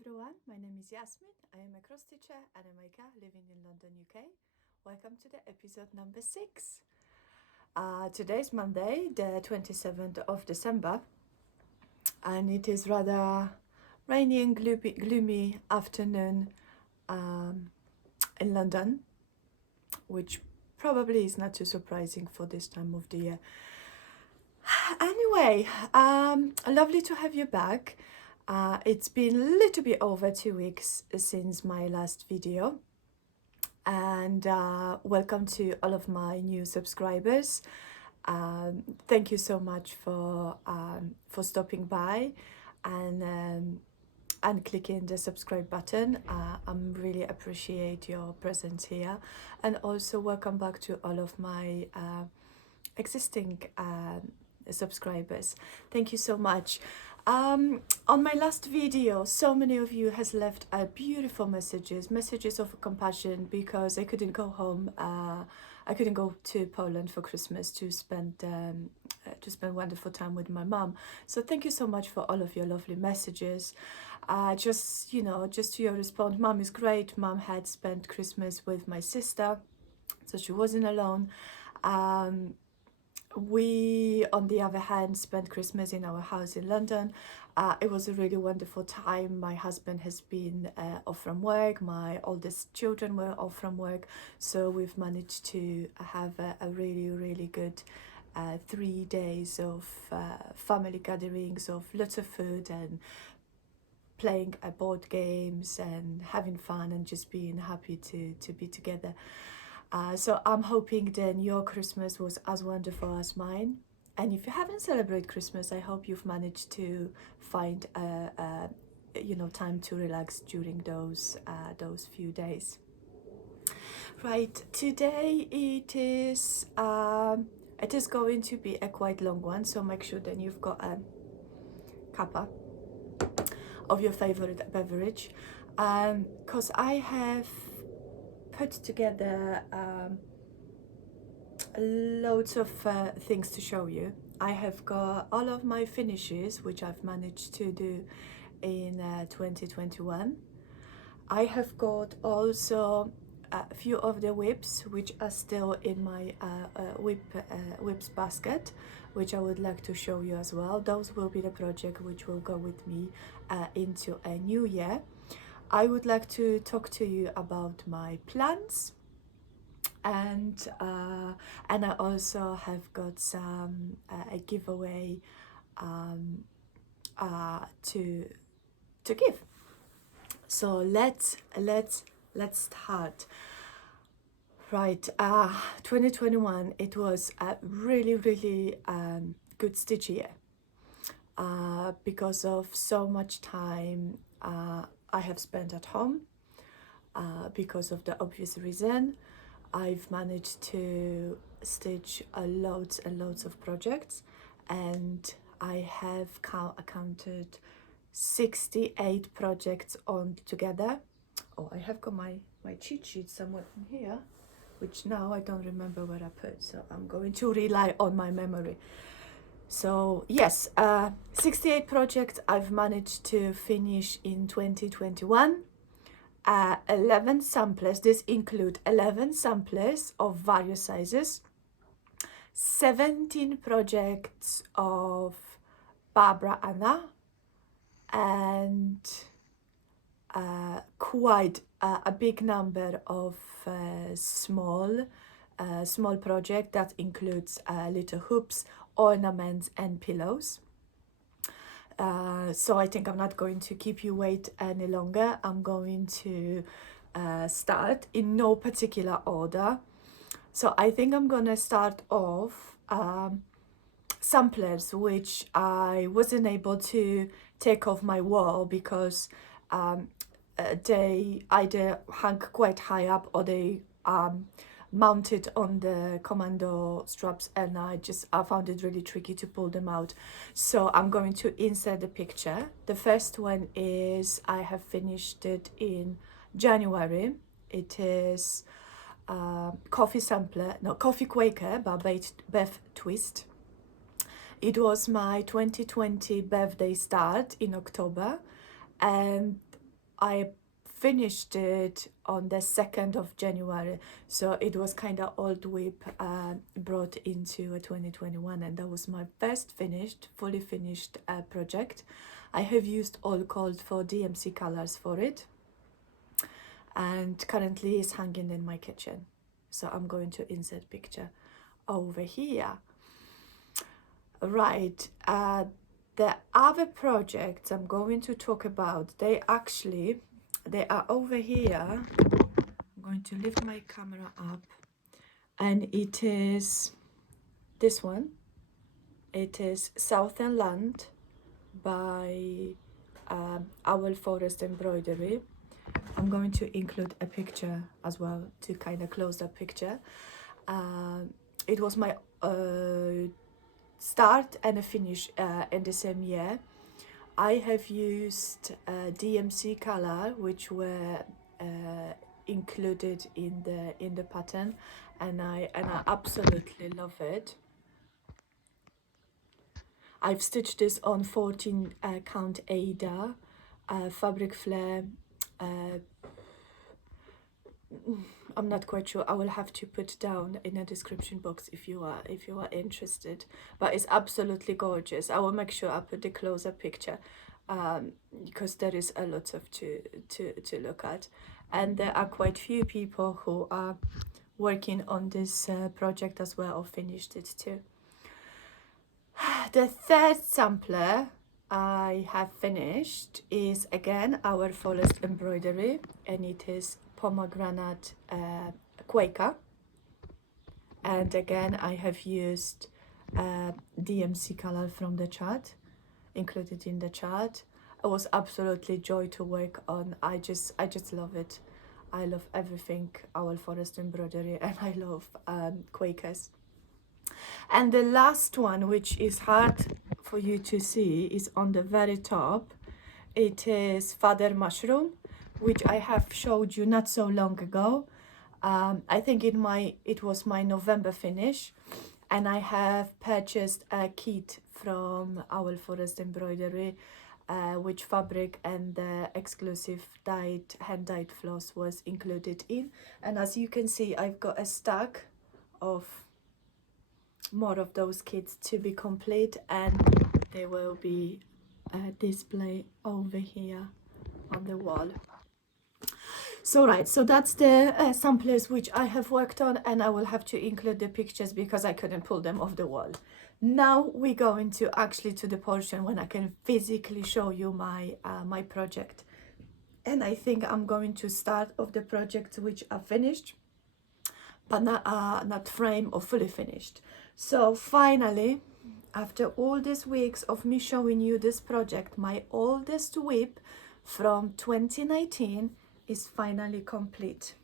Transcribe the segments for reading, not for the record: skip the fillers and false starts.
everyone, my name is Yasmin. I am a cross stitcher and a maker living in London, UK. Welcome to the episode number 6. Today's Monday, the 27th of December, and it is rather rainy and gloomy afternoon in London, which probably is not too surprising for this time of the year. Anyway, lovely to have you back. It's been a little bit over 2 weeks since my last video, and welcome to all of my new subscribers. Thank you so much for stopping by and clicking the subscribe button. I'm really appreciate your presence here, and also welcome back to all of my existing subscribers. Thank you so much. On my last video, so many of you has left beautiful messages of compassion, because I couldn't go home. I couldn't go to Poland for Christmas to spend wonderful time with my mom. So thank you so much for all of your lovely messages. Just to your response, Mom is great. Mom had spent Christmas with my sister, so she wasn't alone. We, on the other hand, spent Christmas in our house in London. It was a really wonderful time. My husband has been off from work. My oldest children were off from work. So we've managed to have a really, really good 3 days of family gatherings, of lots of food and playing board games and having fun and just being happy to be together. So I'm hoping then your Christmas was as wonderful as mine. And if you haven't celebrated Christmas, I hope you've managed to find time to relax during those few days. Right, today it is going to be a quite long one, so make sure that you've got a cuppa of your favorite beverage, because I have put together loads of things to show you. I have got all of my finishes, which I've managed to do in 2021. I have got also a few of the whips, which are still in my whips basket, which I would like to show you as well. Those will be the project which will go with me into a new year. I would like to talk to you about my plans, and I also have got some a giveaway to give. So let's start. Right, 2021. It was a really good stitch year because of so much time I have spent at home. Because of the obvious reason, I've managed to stitch loads and loads of projects, and I have counted 68 projects on together. Oh, I have got my cheat sheet somewhere in here, which now I don't remember where I put, so I'm going to rely on my memory. So yes, 68 projects I've managed to finish in 2021. 11 samplers. This include 11 samplers of various sizes, 17 projects of Barbara Anna, and quite a big number of small project that includes little hoops, ornaments and pillows. So I think I'm not going to keep you wait any longer. I'm going to start in no particular order. So I think I'm gonna start off samplers which I wasn't able to take off my wall because they either hung quite high up or they mounted on the commando straps, and I found it really tricky to pull them out. So I'm going to insert the picture. The first one is I have finished it in January. It is Coffee Quaker by Beth Twist. It was my 2020 birthday start in October, and I finished it on the 2nd of January, so it was kind of old whip brought into a 2021, and that was my first fully finished project. I have used all gold for DMC colors for it, and currently it's hanging in my kitchen, so I'm going to insert picture over here. Right, the other projects I'm going to talk about, they are over here. I'm going to lift my camera up, and it is this one. It is Southern Land by Owl Forest Embroidery. I'm going to include a picture as well to kind of close that picture. It was my start and a finish in the same year. I have used DMC color, which were included in the pattern, and I absolutely love it. I've stitched this on 14 count Ada fabric flare. I'm not quite sure. I will have to put down in a description box if you are interested. But it's absolutely gorgeous. I will make sure I put the closer picture because there is a lot of to look at, and there are quite few people who are working on this project as well, or finished it too. The third sampler I have finished is again Our Forest Embroidery, and it is Pomegranate Quaker, and again I have used DMC color from the chart, included in the chart. It was absolutely joy to work on. I just love it. I love everything Our Forest Embroidery, and I love Quakers. And the last one, which is hard for you to see, is on the very top. It is Feather Mushroom, which I have showed you not so long ago. I think it was my November finish, and I have purchased a kit from Owl Forest Embroidery, which fabric and the exclusive hand dyed floss was included in. And as you can see, I've got a stack of more of those kits to be complete, and they will be display over here on the wall. So right, so that's the samplers which I have worked on, and I will have to include the pictures because I couldn't pull them off the wall. Now we go into actually to the portion when I can physically show you my my project, and I think I'm going to start off the projects which are finished but not frame or fully finished. So finally, after all these weeks of me showing you this project, my oldest whip from 2019 is finally complete,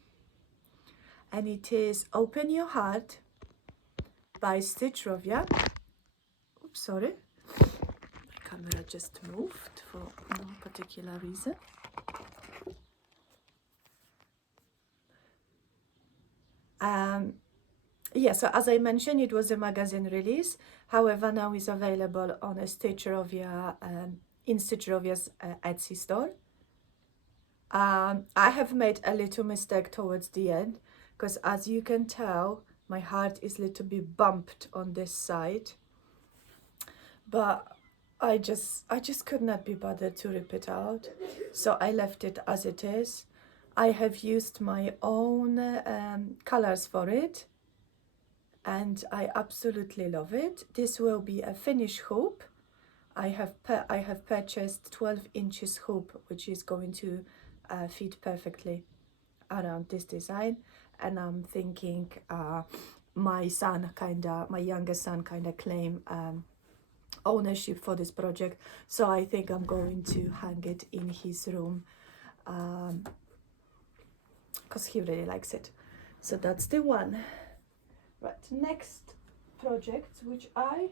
and it is Open Your Heart by Stitch Rovia. Oops, sorry, my camera just moved for no particular reason. Yeah, so as I mentioned, it was a magazine release. However, now it's available on a Stitch Rovia, in Stitch Rovia's Etsy store. I have made a little mistake towards the end, because as you can tell, my heart is a little bit bumped on this side. But I just could not be bothered to rip it out, so I left it as it is. I have used my own colors for it, and I absolutely love it. This will be a finish hoop. I have purchased 12 inches hoop, which is going to fit perfectly around this design. And I'm thinking my youngest son claim ownership for this project, so I think I'm going to hang it in his room because he really likes it. So that's the one. Right, next project, which I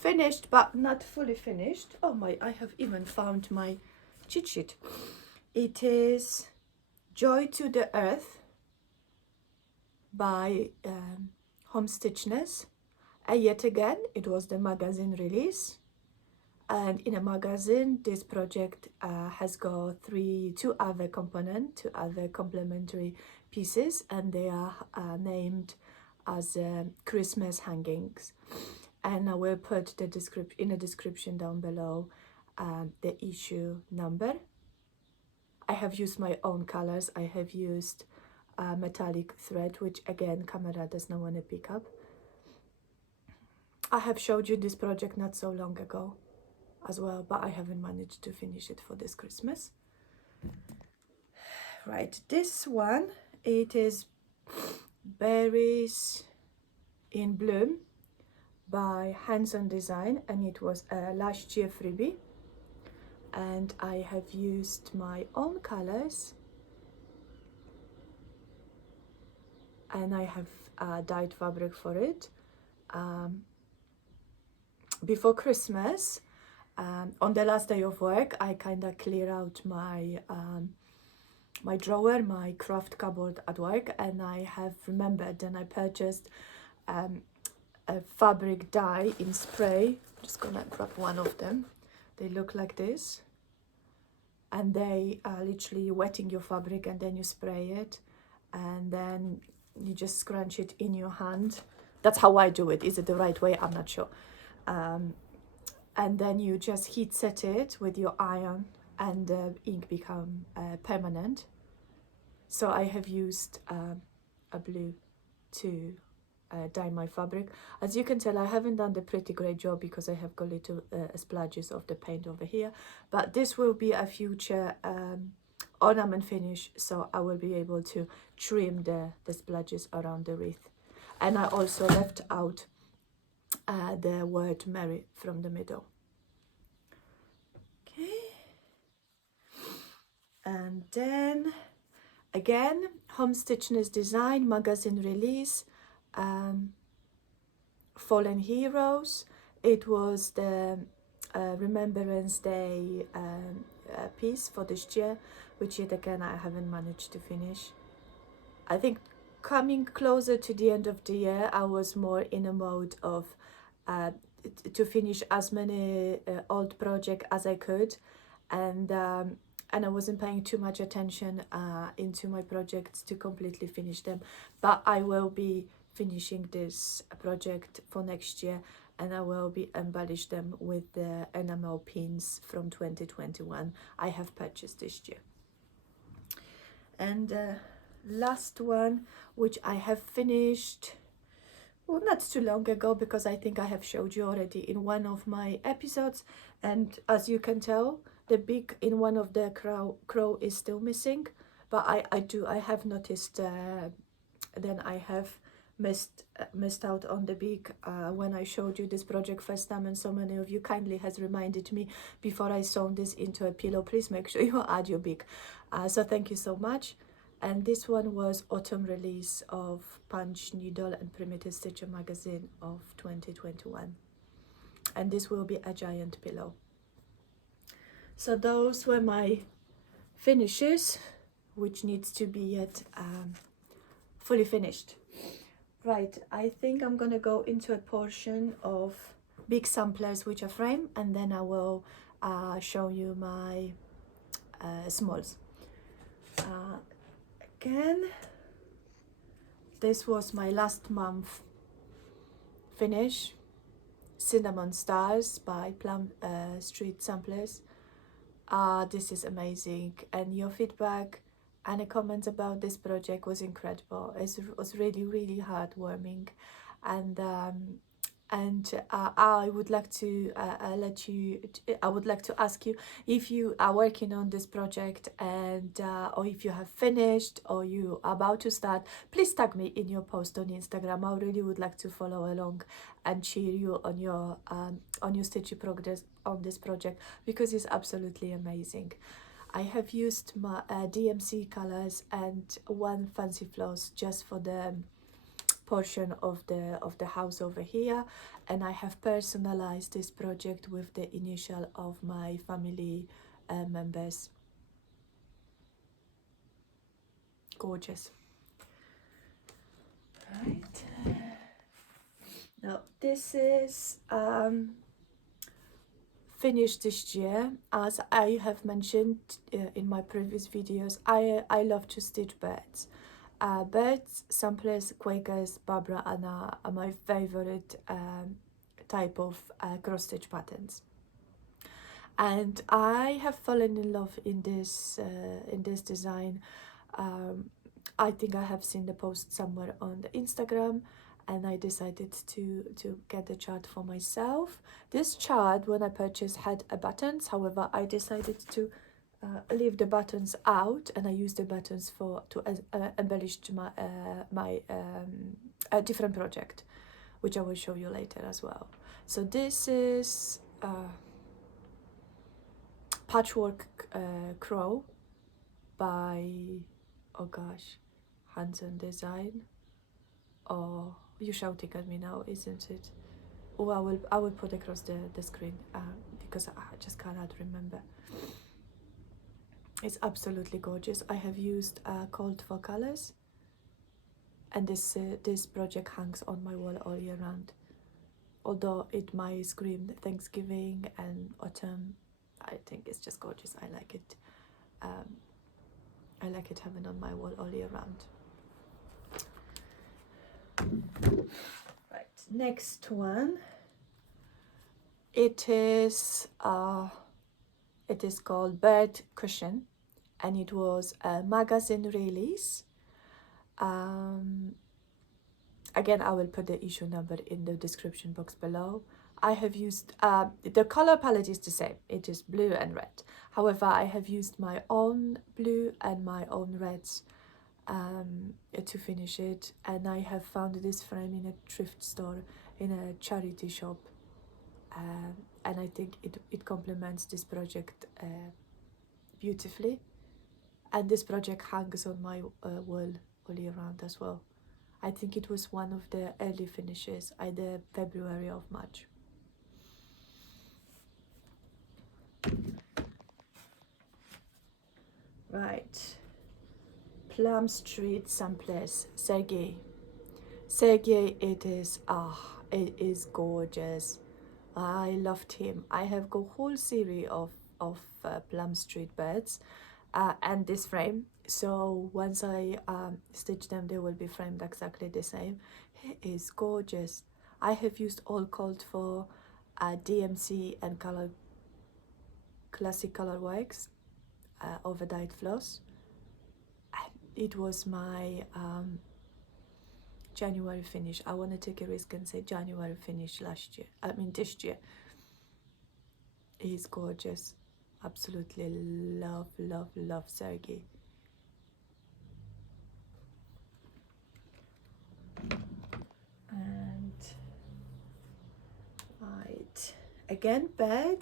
finished but not fully finished. Oh my, I have even found my cheat sheet. It is Joy to the Earth by Homestitchness. Yet again, it was the magazine release. And in a magazine, this project has got two other components, two other complementary pieces, and they are named as Christmas hangings. And I will put the description down below the issue number. I have used my own colors. I have used metallic thread, which again camera does not want to pick up. I have showed you this project not so long ago as well, but I haven't managed to finish it for this Christmas. Right, this one, it is Berries in Bloom by Hands On Design, and it was a last year freebie, and I have used my own colors, and I have dyed fabric for it. Before Christmas, on the last day of work, I kind of clear out my my drawer, my craft cupboard at work, and I have remembered, and I purchased a fabric dye in spray. I'm just gonna grab one of them. They look like this, and they are literally wetting your fabric, and then you spray it, and then you just scrunch it in your hand. That's how I do it. Is it the right way? I'm not sure. And then you just heat set it with your iron, and the ink become permanent. So I have used a blue to dye my fabric. As you can tell, I haven't done the pretty great job because I have got little splodges of the paint over here, but this will be a future ornament finish, so I will be able to trim the splodges around the wreath. And I also left out the word Merry from the middle. Okay, and then again, Homestitchness design magazine release, Fallen Heroes. It was the Remembrance Day piece for this year, which yet again I haven't managed to finish. I think coming closer to the end of the year, I was more in a mode of to finish as many old projects as I could, and I wasn't paying too much attention into my projects to completely finish them. But I will be finishing this project for next year, and I will be embellish them with the enamel pins from 2021 I have purchased this year. And last one, which I have finished, well, not too long ago, because I think I have showed you already in one of my episodes, and as you can tell, the beak in one of the crow is still missing, but I have noticed then I have missed out on the beak when I showed you this project first time, and so many of you kindly has reminded me before I sewn this into a pillow, please make sure you add your beak. So thank you so much. And this one was autumn release of Punch, Needle and Primitive Stitcher magazine of 2021, and this will be a giant pillow. So those were my finishes, which needs to be yet fully finished. Right, I think I'm gonna go into a portion of big samplers which are frame, and then I will show you my smalls. Again, this was my last month finish, Cinnamon Stars by Plum Street Samplers. This is amazing, and your feedback and the comments about this project was incredible. It was really heartwarming, and I would like to I would like to ask you if you are working on this project, and or if you have finished or you are about to start, please tag me in your post on Instagram. I really would like to follow along and cheer you on your stitchy progress on this project, because it's absolutely amazing. I have used my DMC colors and one fancy floss just for the portion of the house over here, and I have personalized this project with the initial of my family members. Gorgeous. Right, finished this year. As I have mentioned in my previous videos, I love to stitch birds. Birds, samplers, Quakers, Barbara Anna are my favorite type of cross stitch patterns, and I have fallen in love in this design. I think I have seen the post somewhere on the Instagram, and I decided to get the chart for myself. This chart, when I purchased, had buttons. However, I decided to leave the buttons out, and I used the buttons to embellish my a different project, which I will show you later as well. So this is Patchwork Crow by, oh gosh, Hands-on Design. Oh, you're shouting at me now, isn't it? Oh, I will put across the screen because I just cannot remember. It's absolutely gorgeous. I have used Cold for colors, and this project hangs on my wall all year round. Although it might scream Thanksgiving and autumn, I think it's just gorgeous. I like it. I like it having on my wall all year round. Right, next one. It is called Bird Cushion, and it was a magazine release. Again, I will put the issue number in the description box below. I have used, the color palette is the same. It is blue and red. However, I have used my own blue and my own reds to finish it. And I have found this frame in a thrift store, in a charity shop. And I think it complements this project beautifully. And this project hangs on my wall all year round as well. I think it was one of the early finishes, either February or March. Right, Plum Street Samplers, Sergey. Sergey, it is gorgeous. I loved him. I have got whole series of Plum Street birds and this frame. So once I stitch them, they will be framed exactly the same. He is gorgeous. I have used all Cold for DMC and Classic Color Works over dyed floss. And it was my January finish. I want to take a risk and say January finish last year. I mean this year. He's gorgeous. Absolutely love, love, love Sergey. And right, again bed.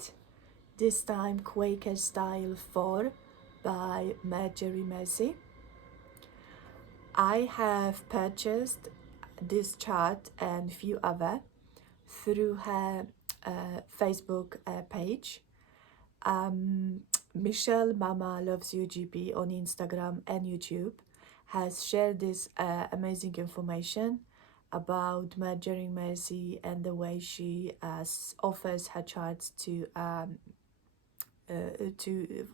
This time Quaker Style 4 by Marjorie Mercy. I have purchased this chart and few other through her Facebook page. Michelle Mama Loves You GB on Instagram and YouTube has shared this amazing information about Marjorie Mercy and the way she offers her charts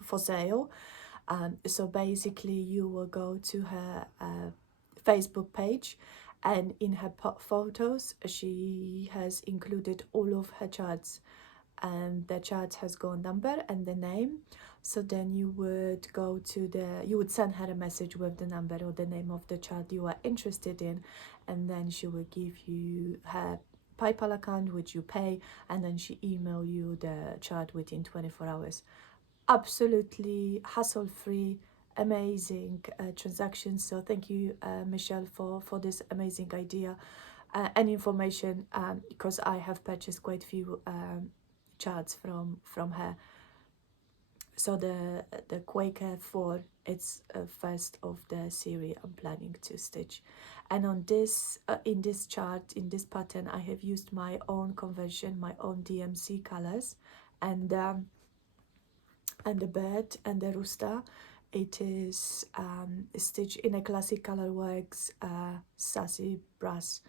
for sale. So basically you will go to her Facebook page, and in her photos she has included all of her charts, and the chart has got a number and the name. So then you would go to you would send her a message with the number or the name of the chart you are interested in, and then she will give you her PayPal account, which you pay, and then she email you the chart within 24 hours. Absolutely hassle-free, amazing transactions. So thank you, Michelle, for this amazing idea and information, because I have purchased quite a few charts from her. So the Quaker 4, it's first of the series I'm planning to stitch. And on this in this chart, in this pattern, I have used my own conversion, my own DMC colors, and the bird and the rooster. It is stitched in a Classic Color Works sassy brass,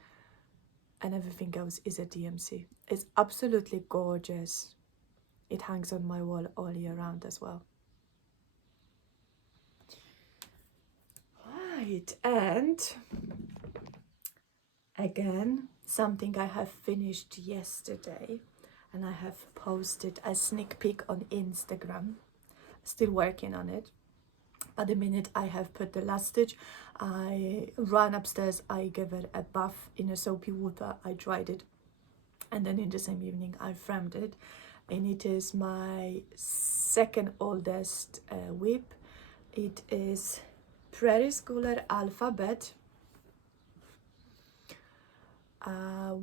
and everything else is a DMC. It's absolutely gorgeous. it hangs on my wall all year round as well. Right, and again, something I have finished yesterday, and I have posted a sneak peek on Instagram. Still working on it. But the minute I have put the last stitch, I ran upstairs, I gave it a bath in a soapy water, I dried it, and then in the same evening I framed it. And it is my second oldest whip. It is Prairie Schooler Alphabet,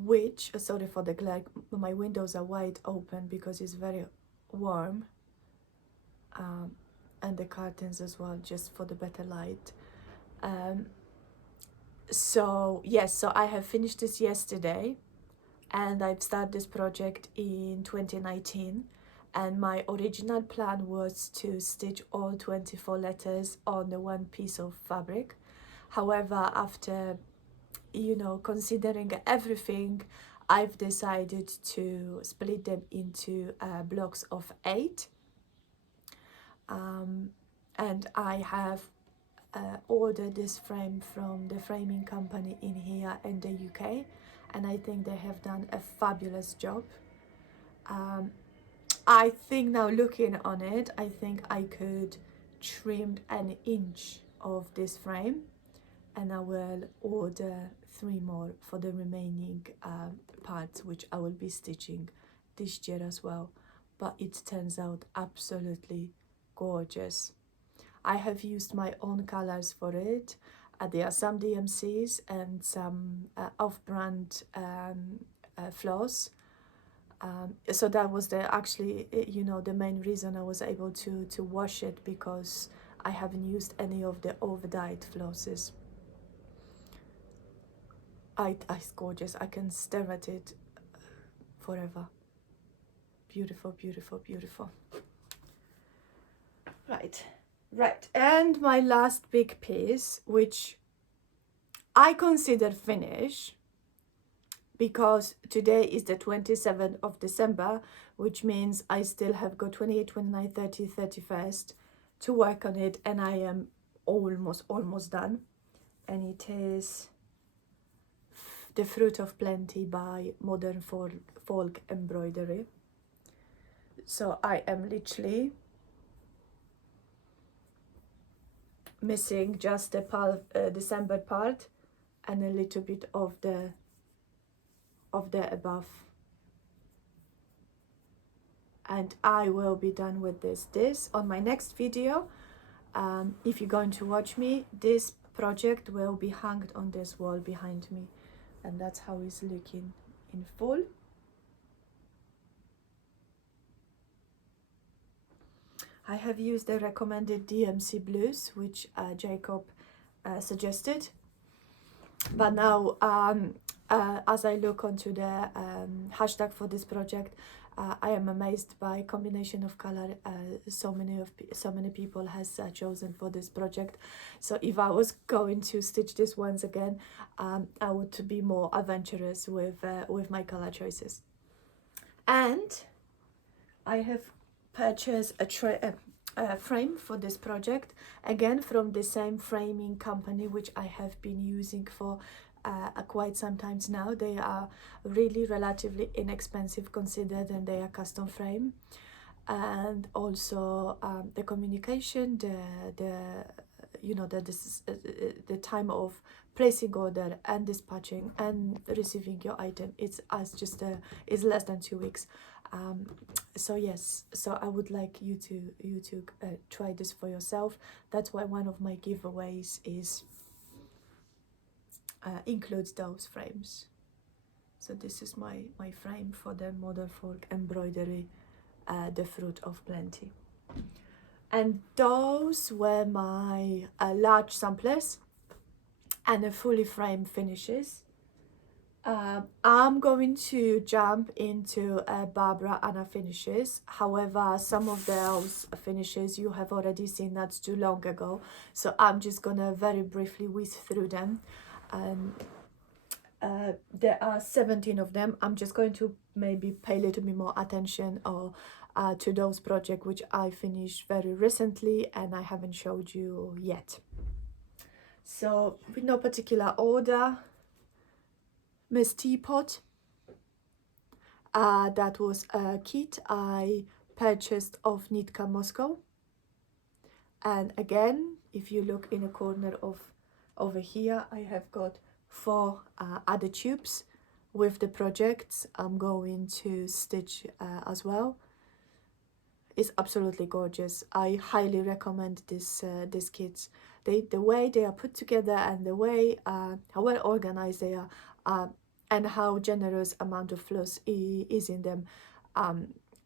which, sorry for the glare, my windows are wide open because it's very warm, and the curtains as well, just for the better light. So yes, so I have finished this yesterday, and I've started this project in 2019, and my original plan was to stitch all 24 letters on the one piece of fabric. However, after, you know, considering everything, I've decided to split them into blocks of 8, and I have ordered this frame from the framing company in here in the UK, and I think they have done a fabulous job. I think now looking on it, I think I could trim an inch of this frame, and I will order 3 more for the remaining parts, which I will be stitching this year as well. But it turns out absolutely gorgeous. I have used my own colors for it. There are some DMCs and some off-brand floss. So that was the actually, you know, the main reason I was able to wash it, because I haven't used any of the over-dyed flosses. It's gorgeous. I can stare at it forever. Beautiful, beautiful, beautiful. Right, and my last big piece, which I consider finished, because today is the 27th of December, which means I still have got 28, 29, 30, 31st to work on it, and I am almost done. And it is The Fruit of Plenty by Modern Folk Embroidery. So I am literally missing just the December part and a little bit of the above, and I will be done with this on my next video. If you're going to watch me, this project will be hung on this wall behind me, and that's how it's looking in full. I have used the recommended DMC blues, which Jacob suggested. But now, as I look onto the hashtag for this project, I am amazed by combination of color so many people has chosen for this project. So if I was going to stitch this once again, I would be more adventurous with my color choices. And I have purchased a frame for this project, again from the same framing company which I have been using for quite some times now. They are really relatively inexpensive considered, and they are custom frame. And also the communication, the time of placing order and dispatching and receiving your item, it's less than 2 weeks. So yes, so I would like you to try this for yourself. That's why one of my giveaways is includes those frames. So this is my frame for the Modern Folk Embroidery, The Fruit of Plenty. And those were my large samplers and a fully framed finishes. I'm going to jump into Barbara Anna finishes. However, some of those finishes you have already seen, that's too long ago. So I'm just gonna very briefly whiz through them. There are 17 of them. I'm just going to maybe pay a little bit more attention or to those projects which I finished very recently and I haven't showed you yet. So with no particular order, Miss Teapot, that was a kit I purchased of Nitka Moscow. And again, if you look in a corner of over here, I have got 4 other tubes with the projects I'm going to stitch as well. It's absolutely gorgeous. I highly recommend these kits. The way they are put together and the way how well organized they are, and how generous amount of floss is in them,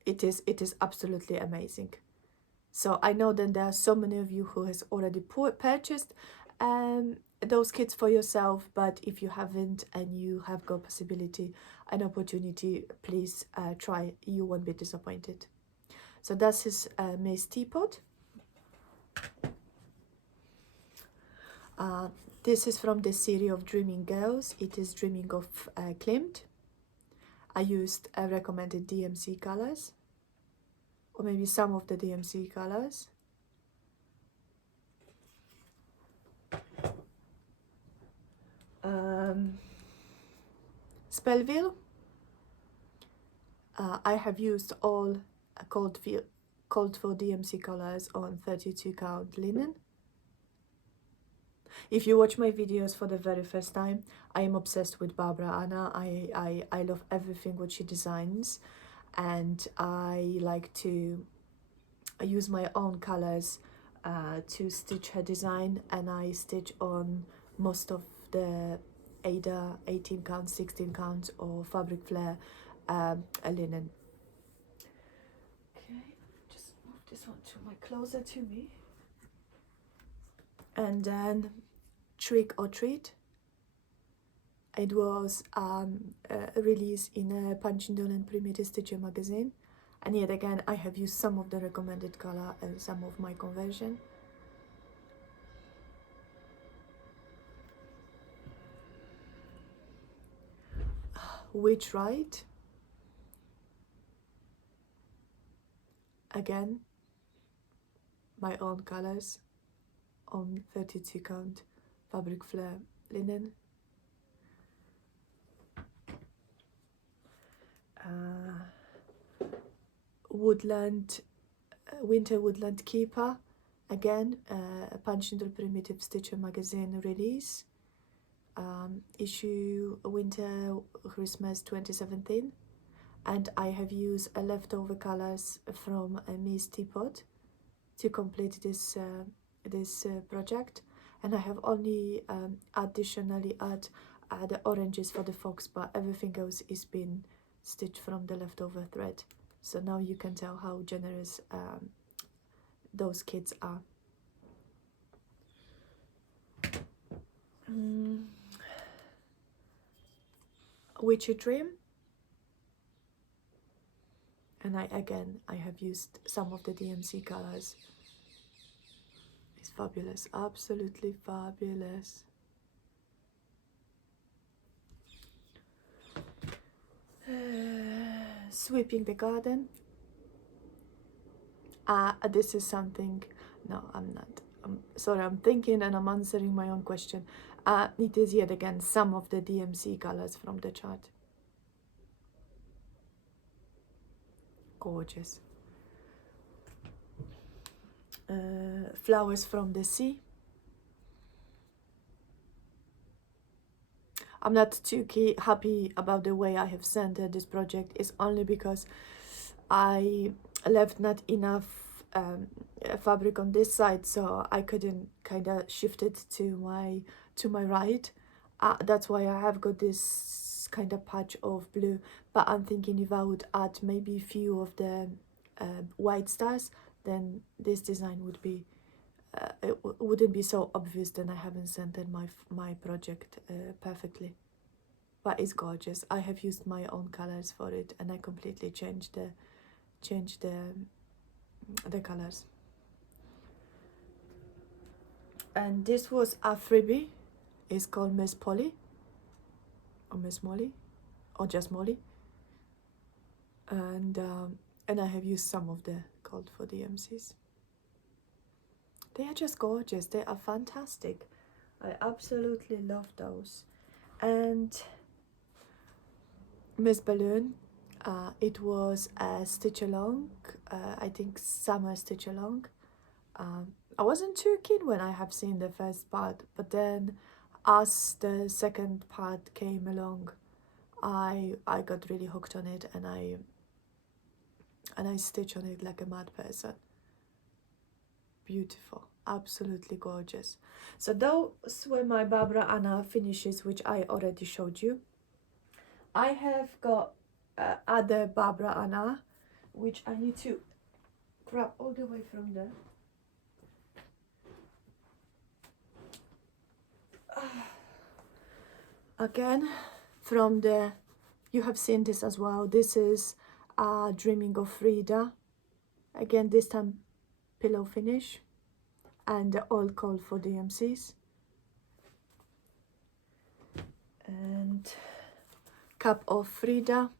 it is absolutely amazing. So I know that there are so many of you who has already purchased those kits for yourself, but if you haven't and you have got possibility and opportunity, please try. You won't be disappointed. So that's his Miss Teapot. This is from the series of Dreaming Girls. It is Dreaming of Klimt. I used recommended DMC colors, or maybe some of the DMC colors. Spellville. I have used all cold for DMC colors on 32 count linen. If you watch my videos for the very first time, I am obsessed with Barbara Anna. I love everything what she designs, and I like to use my own colors to stitch her design, and I stitch on most of the Ada 18 counts, 16 counts or fabric flare linen. Okay, just move this one to my closer to me. And then Trick or Treat. It was released in a Punch and Primitive Stitcher magazine, and yet again I have used some of the recommended color and some of my conversion. Witch Right. Again, my own colors on 32 count fabric flare linen. Woodland, Winter Woodland Keeper, again a Punch and Primitive Stitcher magazine release, issue Winter Christmas 2017, and I have used leftover colors from Miss Teapot to complete this project, and I have only additionally add the oranges for the fox, but everything else is been stitched from the leftover thread. So now you can tell how generous those kits are. Witchy Dream, and I have used some of the DMC colors. It's fabulous, absolutely fabulous. Sweeping the Garden. This is something, no, I'm not. Sorry, I'm thinking and I'm answering my own question. It is yet again some of the DMC colors from the chart. Gorgeous. Flowers from the Sea. I'm not too happy about the way I have sent this project. It's only because I left not enough fabric on this side, so I couldn't kind of shift it to my right. That's why I have got this kind of patch of blue, but I'm thinking if I would add maybe a few of the white stars, then this design would be it wouldn't be so obvious. Then I haven't centered my project perfectly, but it's gorgeous. I have used my own colors for it, and I completely changed the colors. And this was a freebie. It's called Miss Polly, or Miss Molly, or just Molly. And And I have used some of the gold for DMCs. They are just gorgeous. They are fantastic. I absolutely love those. And Miss Balloon, it was a stitch along, I think summer stitch along. I wasn't too keen when I have seen the first part, but then as the second part came along, I got really hooked on it, and I stitch on it like a mad person. Beautiful, absolutely gorgeous. So those were my Barbara Anna finishes, which I already showed you. I have got other Barbara Anna, which I need to grab all the way from there. Again, from the, you have seen this as well. This is Dreaming of Frida. Again, this time pillow finish, and the all called for DMCs. And Cup of Frida.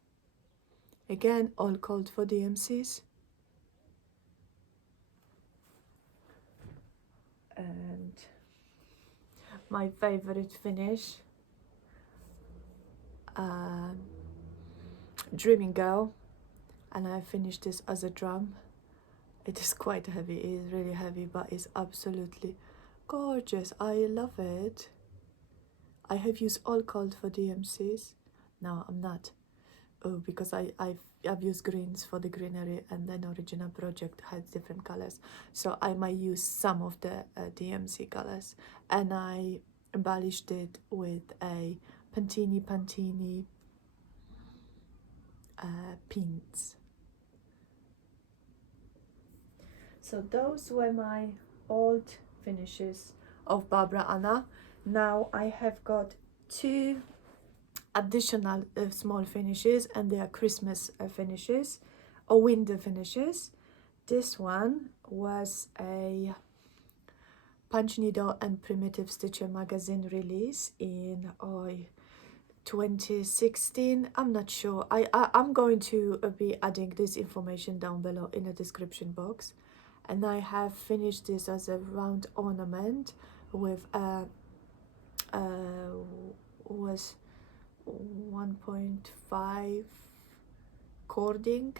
Again, all called for DMCs. And my favorite finish, Dreaming Girl, and I finished this as a drum. It is quite heavy, it is really heavy, but it's absolutely gorgeous. I love it. I have used all called for DMCs. No, I'm not. Oh, because I've used greens for the greenery, and then original project had different colors. So I might use some of the DMC colors, and I embellished it with a Pantini pins. So those were my old finishes of Barbara Anna. Now I have got two additional small finishes, and they are Christmas finishes or winter finishes. This one was a Punch Needle and Primitive Stitcher magazine release in 2016. I'm not sure. I'm going to be adding this information down below in the description box. And I have finished this as a round ornament with was 1.5 cording,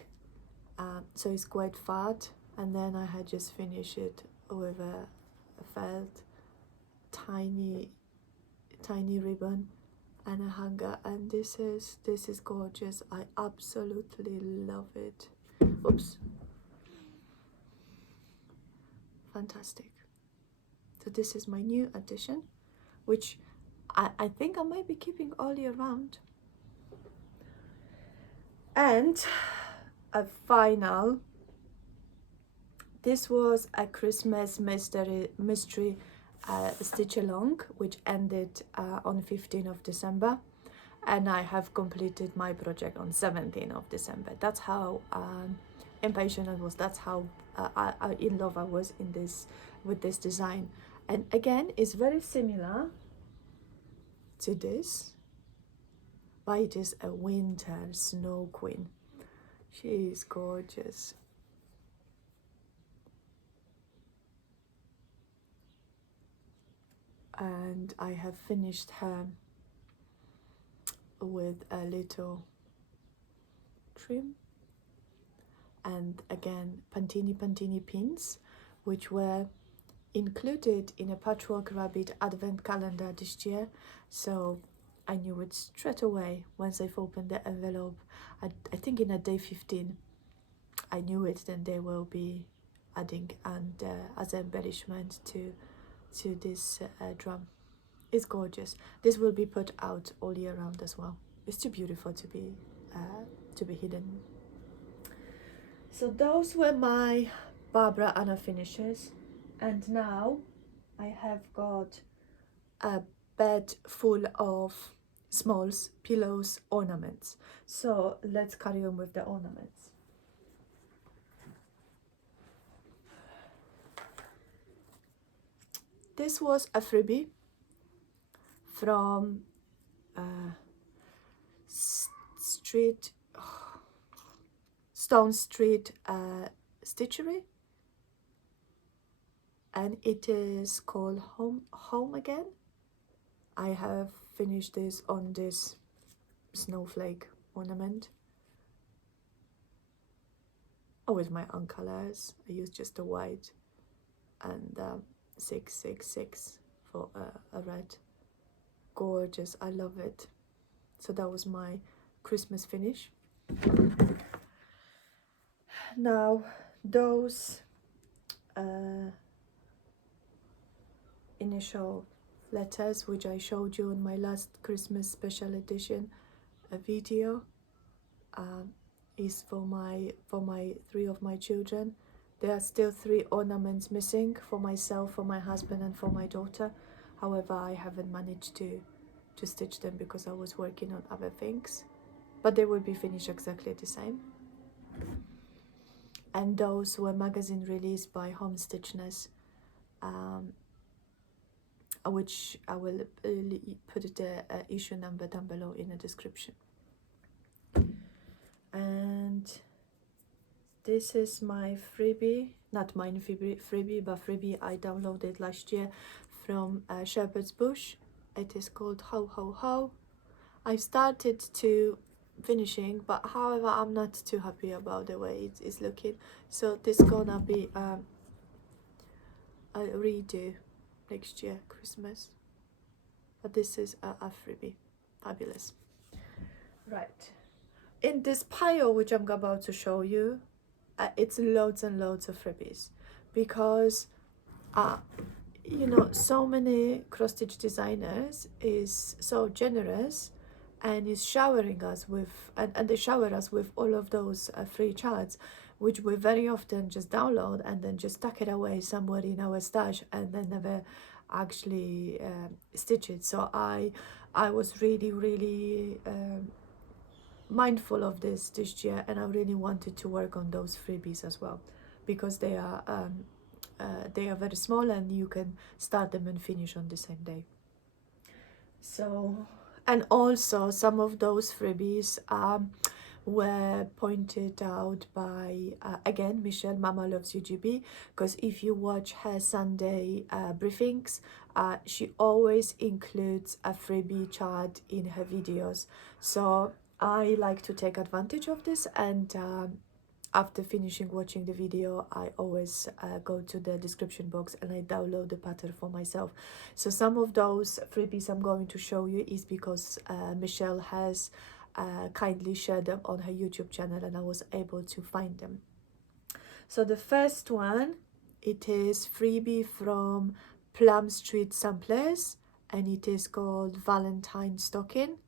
so it's quite fat. And then I had just finished it with a felt tiny ribbon and a hanger, and this is gorgeous. I absolutely love it. Oops. Fantastic. So this is my new addition, which I think I might be keeping all year round. And a final, this was a Christmas mystery stitch along, which ended on 15th of December, and I have completed my project on 17th of December. That's how impatient I was. That's how in love I was with this design. And again, it's very similar to this, but it is a winter snow queen. She is gorgeous. And I have finished her with a little trim, and again Pantini pins, which were included in a Patchwork Rabbit advent calendar this year. So I knew it straight away once I've opened the envelope. I think in a day 15 I knew it. Then they will be adding and as an embellishment to this drum. It's gorgeous. This will be put out all year round as well. It's too beautiful to be hidden. So those were my Barbara Anna finishes, and now I have got a bed full of smalls, pillows, ornaments. So let's carry on with the ornaments. This was a freebie from Stone Street Stitchery, and it is called Home Again. I have finished this on this snowflake ornament with my own colors. I used just a white and 666 for a red. Gorgeous, I love it. So that was my Christmas finish. Now those initial letters which I showed you on my last Christmas special edition video is for my 3 of my children. There are still 3 ornaments missing for myself, for my husband, and for my daughter. However, I haven't managed to stitch them because I was working on other things, but they will be finished exactly the same. And those were magazine released by Homestitchness, which I will put the issue number down below in the description. And this is my freebie, not mine freebie, but freebie I downloaded last year from Shepherd's Bush. It is called Ho Ho Ho. I started to finishing, but however I'm not too happy about the way it is looking, so this gonna be a redo next year Christmas, but this is a freebie. Fabulous. Right, in this pile which I'm about to show you, it's loads and loads of freebies, because you know, so many cross stitch designers is so generous and is showering us with, and they shower us with all of those free charts, which we very often just download and then just tuck it away somewhere in our stash and then never actually stitch it. So I was really mindful of this year, and I really wanted to work on those freebies as well, because they are very small and you can start them and finish on the same day. So, and also some of those freebies were pointed out by again Michelle, Mama Loves UGB, because if you watch her Sunday briefings, she always includes a freebie chart in her videos. So I like to take advantage of this, and after finishing watching the video, I always go to the description box and I download the pattern for myself. So some of those freebies I'm going to show you is because Michelle has kindly shared them on her YouTube channel and I was able to find them. So the first one, it is freebie from Plum Street Samplers, and it is called Valentine Stocking.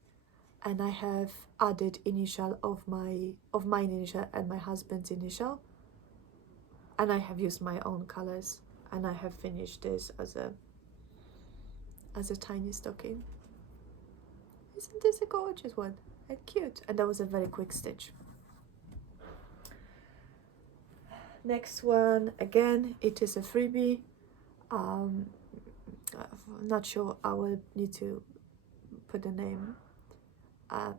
And I have added initial of mine initial and my husband's initial, and I have used my own colors, and I have finished this as a tiny stocking. Isn't this a gorgeous one and cute? And that was a very quick stitch. Next one, again, it is a freebie. Not sure, I will need to put the name.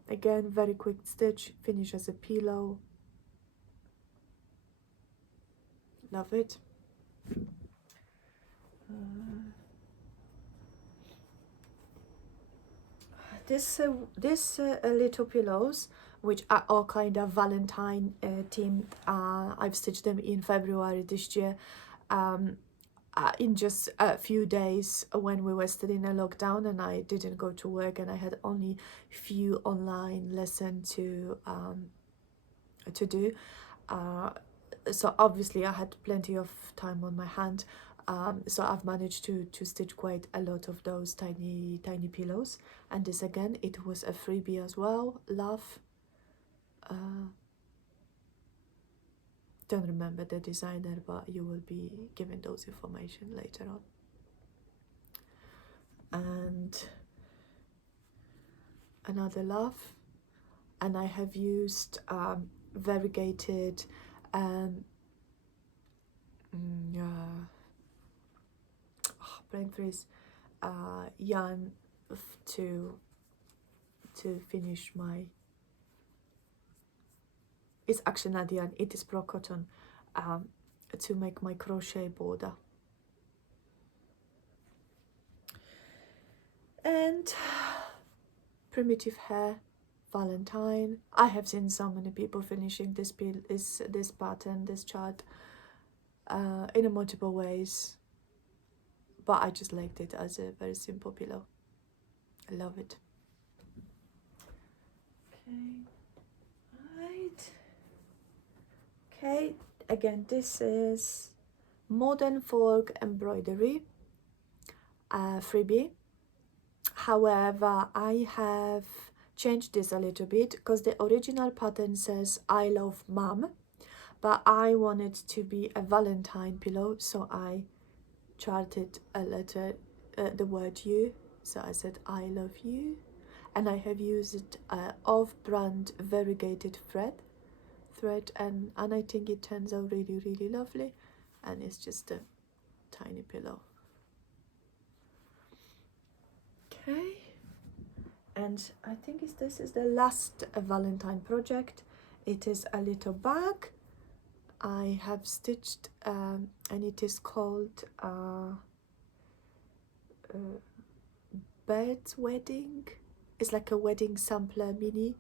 Again, very quick stitch, finish as a pillow. Love it. This little pillows, which are all kind of Valentine themed. I've stitched them in February this year. In just a few days when we were still in a lockdown and I didn't go to work and I had only few online lessons to do. So obviously I had plenty of time on my hand. So I've managed to stitch quite a lot of those tiny pillows. And this again, it was a freebie as well. Love. Don't remember the designer, but you will be given those information later on. And another love, and I have used variegated brain freeze yarn to finish my It's actually not yarn, it is pro cotton, to make my crochet border. And primitive hair, Valentine. I have seen so many people finishing this pattern, this chart, in a multiple ways, but I just liked it as a very simple pillow. I love it. Okay, right. Okay, again, this is Modern Folk Embroidery, freebie. However, I have changed this a little bit because the original pattern says I love mom, but I wanted to be a Valentine pillow, so I charted a letter, the word you, so I said I love you, and I have used off-brand variegated thread, and I think it turns out really lovely, and it's just a tiny pillow. Okay, and I think this is the last Valentine project. It is a little bag I have stitched, and it is called Bird's Wedding. It's like a wedding sampler mini.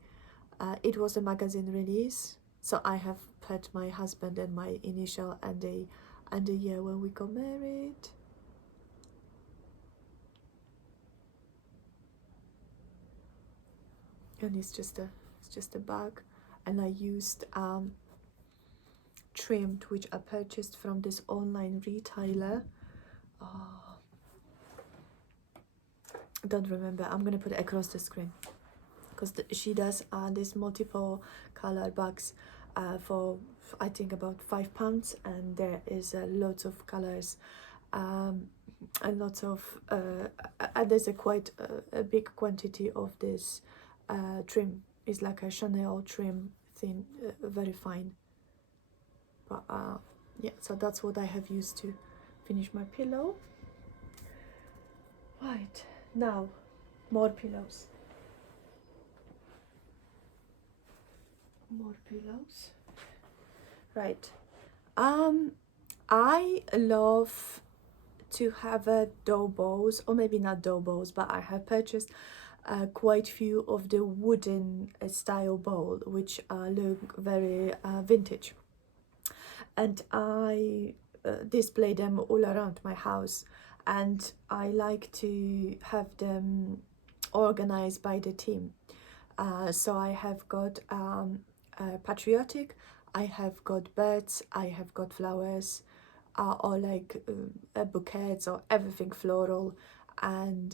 It was a magazine release, so I have put my husband and my initial and the year when we got married. And it's just a bag, and I used trimmed, which I purchased from this online retailer. Oh, I don't remember. I'm gonna put it across the screen because she does these multiple color bags for I think about £5, and there is lots of colors and lots of there's a quite a big quantity of this trim. It's like a Chanel trim thin, very fine, but yeah, so that's what I have used to finish my pillow. Right, now more pillows. Right, I love to have a dough balls, or maybe not dough balls, but I have purchased quite few of the wooden style bowl, which look very vintage, and I display them all around my house, and I like to have them organized by the team. So I have got patriotic, I have got birds, I have got flowers, or like bouquets, or everything floral, and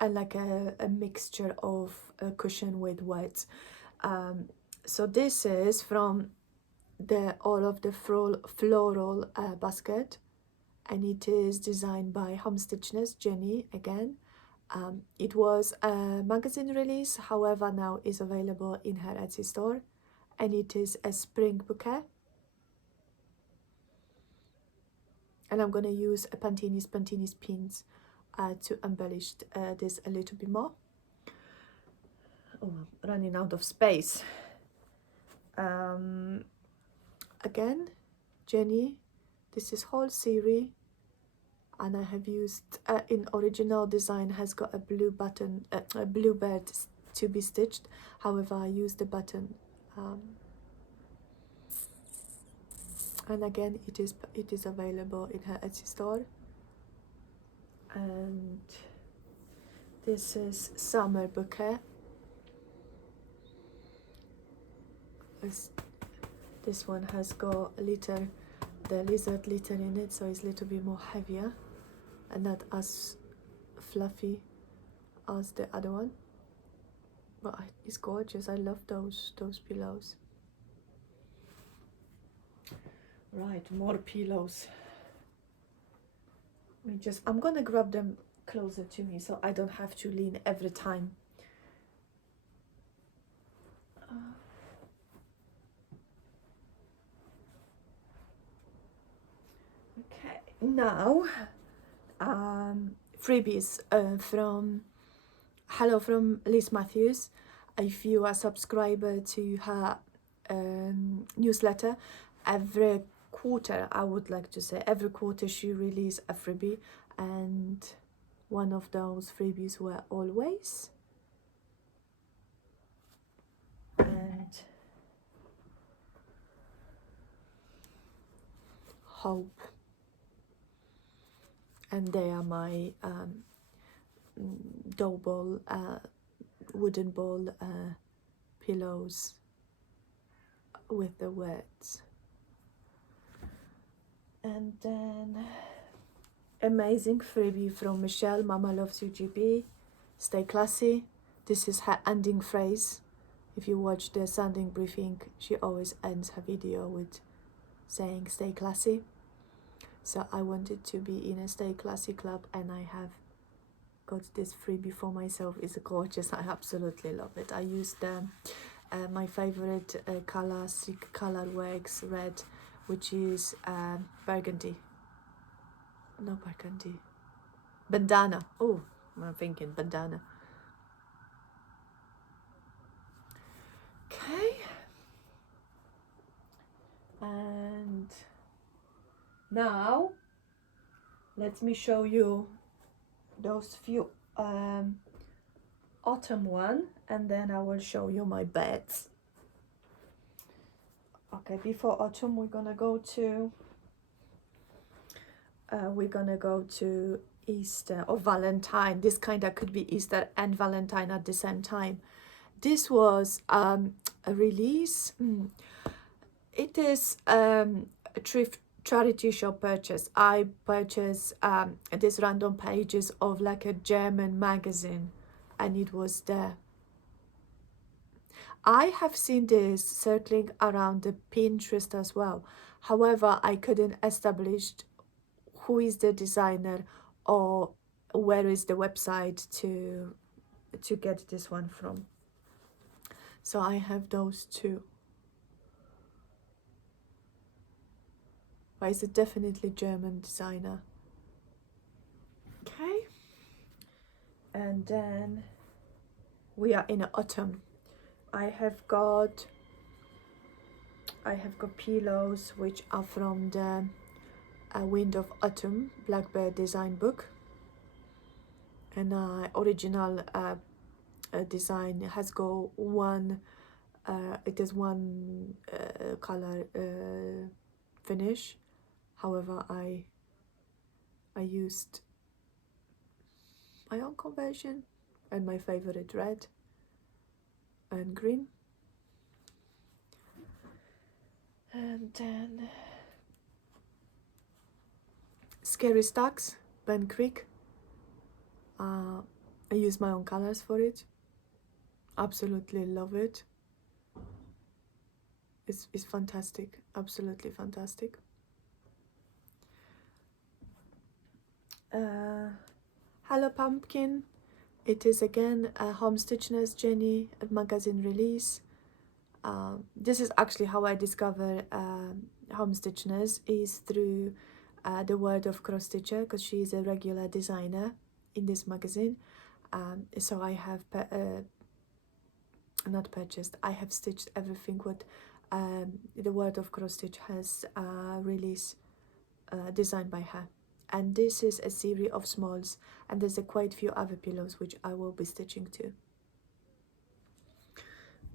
like a mixture of cushion with words. So this is from all of the floral basket, and it is designed by Homestitchness, Jenny again. It was a magazine release, however now is available in her Etsy store, and it is a spring bouquet. And I'm gonna use a Pantini's pins to embellish this a little bit more. Oh, I'm running out of space. Again, Jenny, this is whole series, and I have used in original design has got a blue button, a blue bird to be stitched. However, I used the button, and again it is available in her Etsy store. And this is Summer Bouquet. This one has got the lizard litter in it, so it's a little bit more heavier and not as fluffy as the other one, but it's gorgeous. I love those pillows. Right, more pillows. I'm gonna grab them closer to me so I don't have to lean every time. Okay, now freebies from Liz Matthews. If you are a subscriber to her newsletter. Every quarter, I would like to say, every quarter she released a freebie, and one of those freebies were always, and hope, and they are my dough ball, wooden ball pillows with the words. And then amazing freebie from Michelle, Mama Loves You GB, stay classy. This is her ending phrase. If you watch the sounding briefing, she always ends her video with saying stay classy. So I wanted to be in a stay classy club, and I have got this freebie for myself. It's gorgeous. I absolutely love it. I used my favorite classic color wax red, which is burgundy. No, burgundy. Bandana. Oh, I'm thinking bandana. Okay. And now let me show you those few autumn one, and then I will show you my beds. Okay, before autumn we're gonna go to Easter or Valentine. This kind of could be Easter and Valentine at the same time. This was a release. It is a thrift charity shop purchase. I purchased these random pages of like a German magazine, and it was there. I have seen this circling around the Pinterest as well. However, I couldn't establish who is the designer or where is the website to get this one from. So I have those two. But it's a definitely German designer. Okay. And then we are in autumn. I have got pillows which are from the Wind of Autumn Blackbird design book, and original design has got one it is one color finish. However, I used my own conversion and my favorite red and green. And then Scary Stacks, Ben Creek. I use my own colors for it. Absolutely love it. It's fantastic, absolutely fantastic. Hello Pumpkin. It is again a Homestitchness Jenny magazine release. This is actually how I discovered Homestitchness, is through the word of cross stitcher, because she is a regular designer in this magazine. So I have not purchased, I have stitched everything what the word of cross stitch has released, designed by her. And this is a series of smalls, and there's quite few other pillows which I will be stitching to.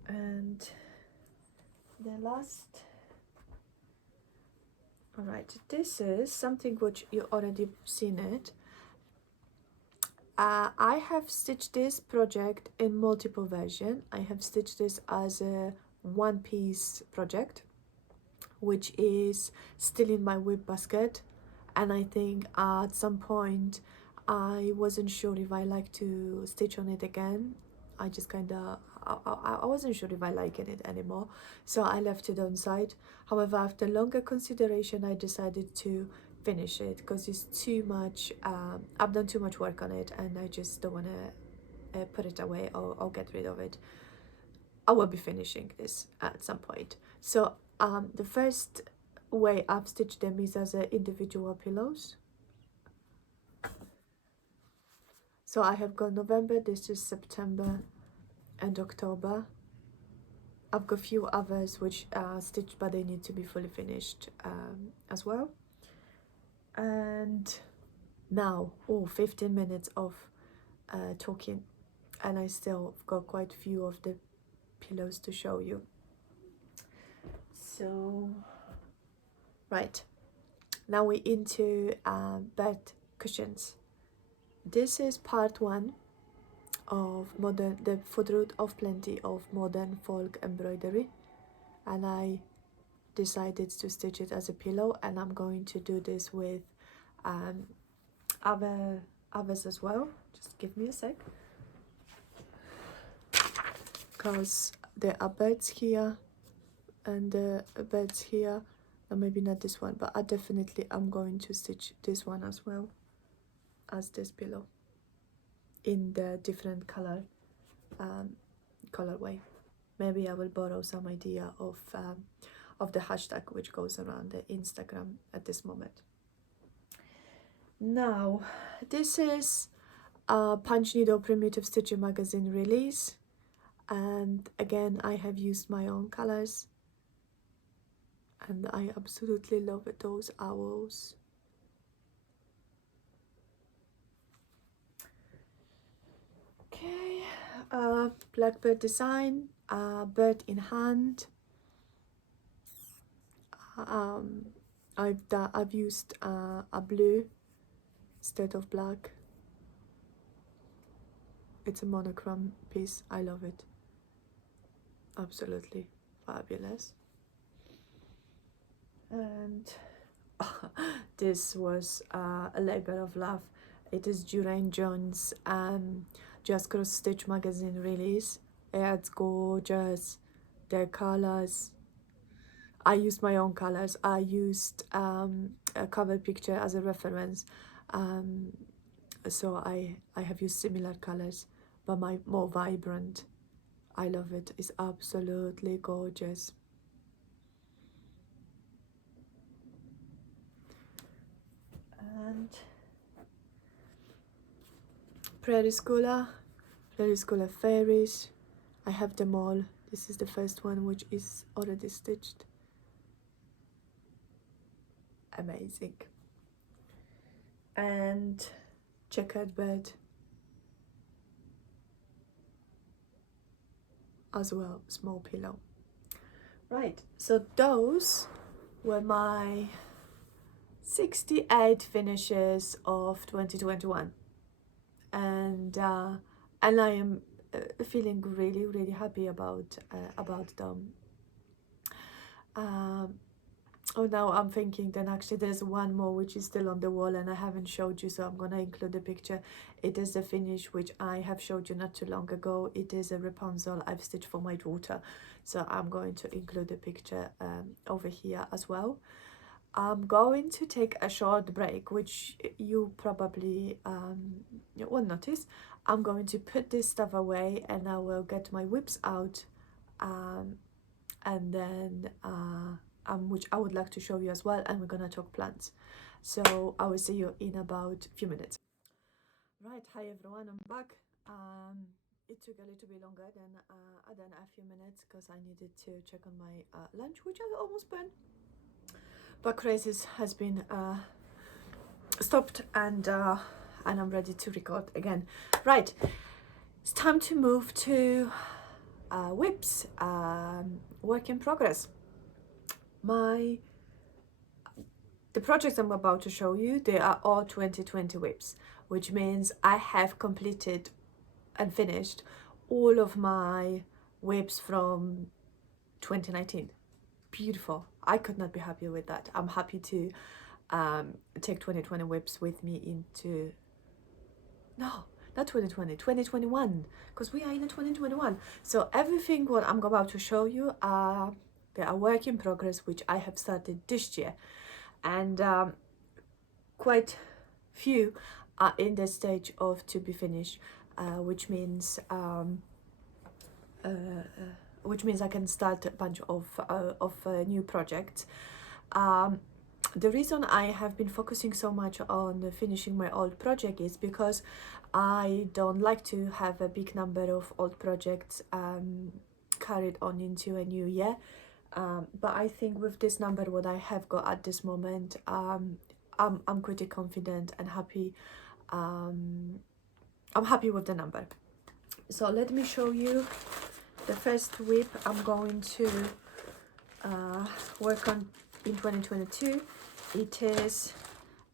And the last, all right, this is something which you already seen it. I have stitched this project in multiple versions. I have stitched this as a one-piece project, which is still in my whip basket. And I think at some point I wasn't sure if I like to stitch on it again. I just kind of, I wasn't sure if I like it anymore, so I left it on side. However, after longer consideration, I decided to finish it because it's too much. I've done too much work on it, and I just don't want to put it away or get rid of it. I will be finishing this at some point. So the first way I've stitched them is as individual pillows. So I have got November, this is September and October. I've got a few others which are stitched, but they need to be fully finished as well. And now, 15 minutes of talking, and I still got quite a few of the pillows to show you. So, right, now we're into bed cushions. This is part 1 of the fruit of plenty of modern folk embroidery, and I decided to stitch it as a pillow, and I'm going to do this with others as well. Just give me a sec, because there are birds here and birds here, and maybe not this one, but I'm going to stitch this one as well as this pillow in the different colorway. Maybe I will borrow some idea of the hashtag which goes around the Instagram at this moment. Now, this is a Punch Needle Primitive Stitching magazine release, and again I have used my own colors, and I absolutely love it, those owls. Okay, Blackbird design, bird in hand. I've used a blue instead of black. It's a monogram piece. I love it. Absolutely fabulous. And this was a labor of love. It is Durain Jones Just Cross Stitch magazine release. It's gorgeous. Their colors. I used my own colors. I used a cover picture as a reference, so I have used similar colors, but my more vibrant. I love it. It's absolutely gorgeous. And Prairie Schooler fairies. I have them all. This is the first one, which is already stitched. Amazing. And Checkered Bird as well, small pillow. Right, so those were my 68 finishes of 2021, and I am feeling really happy about them. Oh, now I'm thinking then actually there's one more which is still on the wall and I haven't showed you, so I'm gonna include the picture. It is the finish which I have showed you not too long ago. It is a Rapunzel I've stitched for my daughter, so I'm going to include the picture over here as well. I'm going to take a short break, which you probably will notice. I'm going to put this stuff away and I will get my whips out, and then which I would like to show you as well, and we're gonna talk plants. So I will see you in about a few minutes. Right, hi everyone, I'm back. It took a little bit longer than a few minutes because I needed to check on my lunch, which I almost burned. But crisis has been stopped, and I'm ready to record again. Right, it's time to move to whips, work in progress. The projects I'm about to show you, they are all 2020 whips, which means I have completed and finished all of my whips from 2019. Beautiful. I could not be happier with that. I'm happy to take 2020 whips with me into, no, not 2020, 2021, because we are in 2021. So everything what I'm about to show you are, they are work in progress, which I have started this year, and quite few are in the stage of to be finished, which means I can start a bunch of new projects. The reason I have been focusing so much on finishing my old project is because I don't like to have a big number of old projects, carry it on into a new year. But I think with this number, what I have got at this moment, I'm pretty confident and happy. I'm happy with the number. So let me show you the first whip I'm going to work on in 2022. It is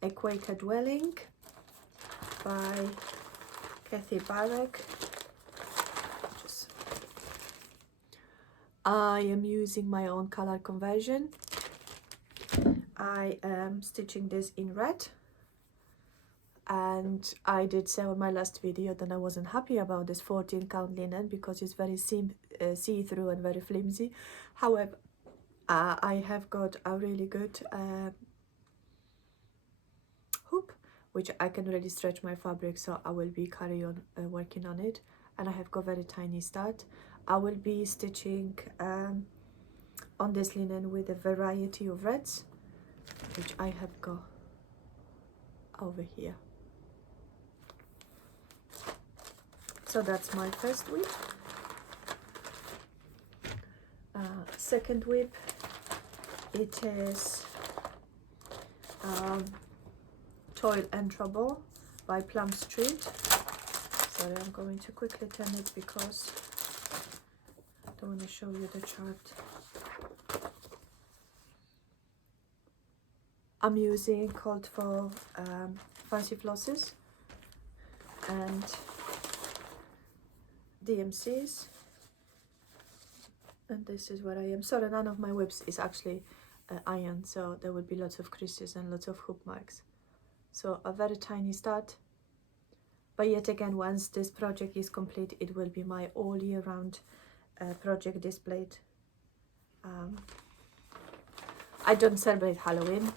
a Quaker Dwelling by Barrick. I am using my own color conversion. I am stitching this in red, and I did say on my last video that I wasn't happy about this 14 count linen because it's very see-through and very flimsy. However, I have got a really good hoop which I can really stretch my fabric, so I will be carry on working on it. And I have got very tiny stud. I will be stitching on this linen with a variety of reds, which I have got over here. So that's my first whip. Second whip, it is Toil and Trouble by Plum Street. Sorry, I'm going to quickly turn it because I don't want to show you the chart. I'm using Cold for Fancy Flosses and DMCs, and this is where I am. Sorry, none of my whips is actually iron, so there will be lots of creases and lots of hook marks. So a very tiny start, but yet again, once this project is complete, it will be my all year round project displayed. I don't celebrate Halloween.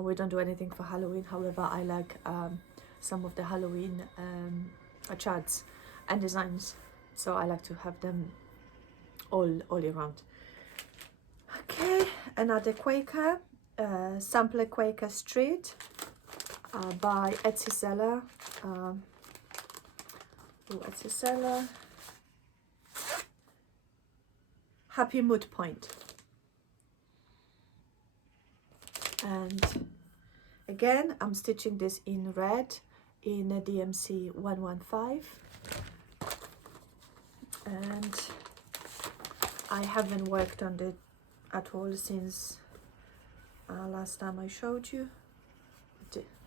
We don't do anything for Halloween. However, I like some of the Halloween charts and designs, so I like to have them all year round. Okay, another Quaker, Sampler Quaker Street by Etsy seller. Etsy seller. Happy Mood Point. And again, I'm stitching this in red in a DMC 115. And I haven't worked on it at all since last time I showed you.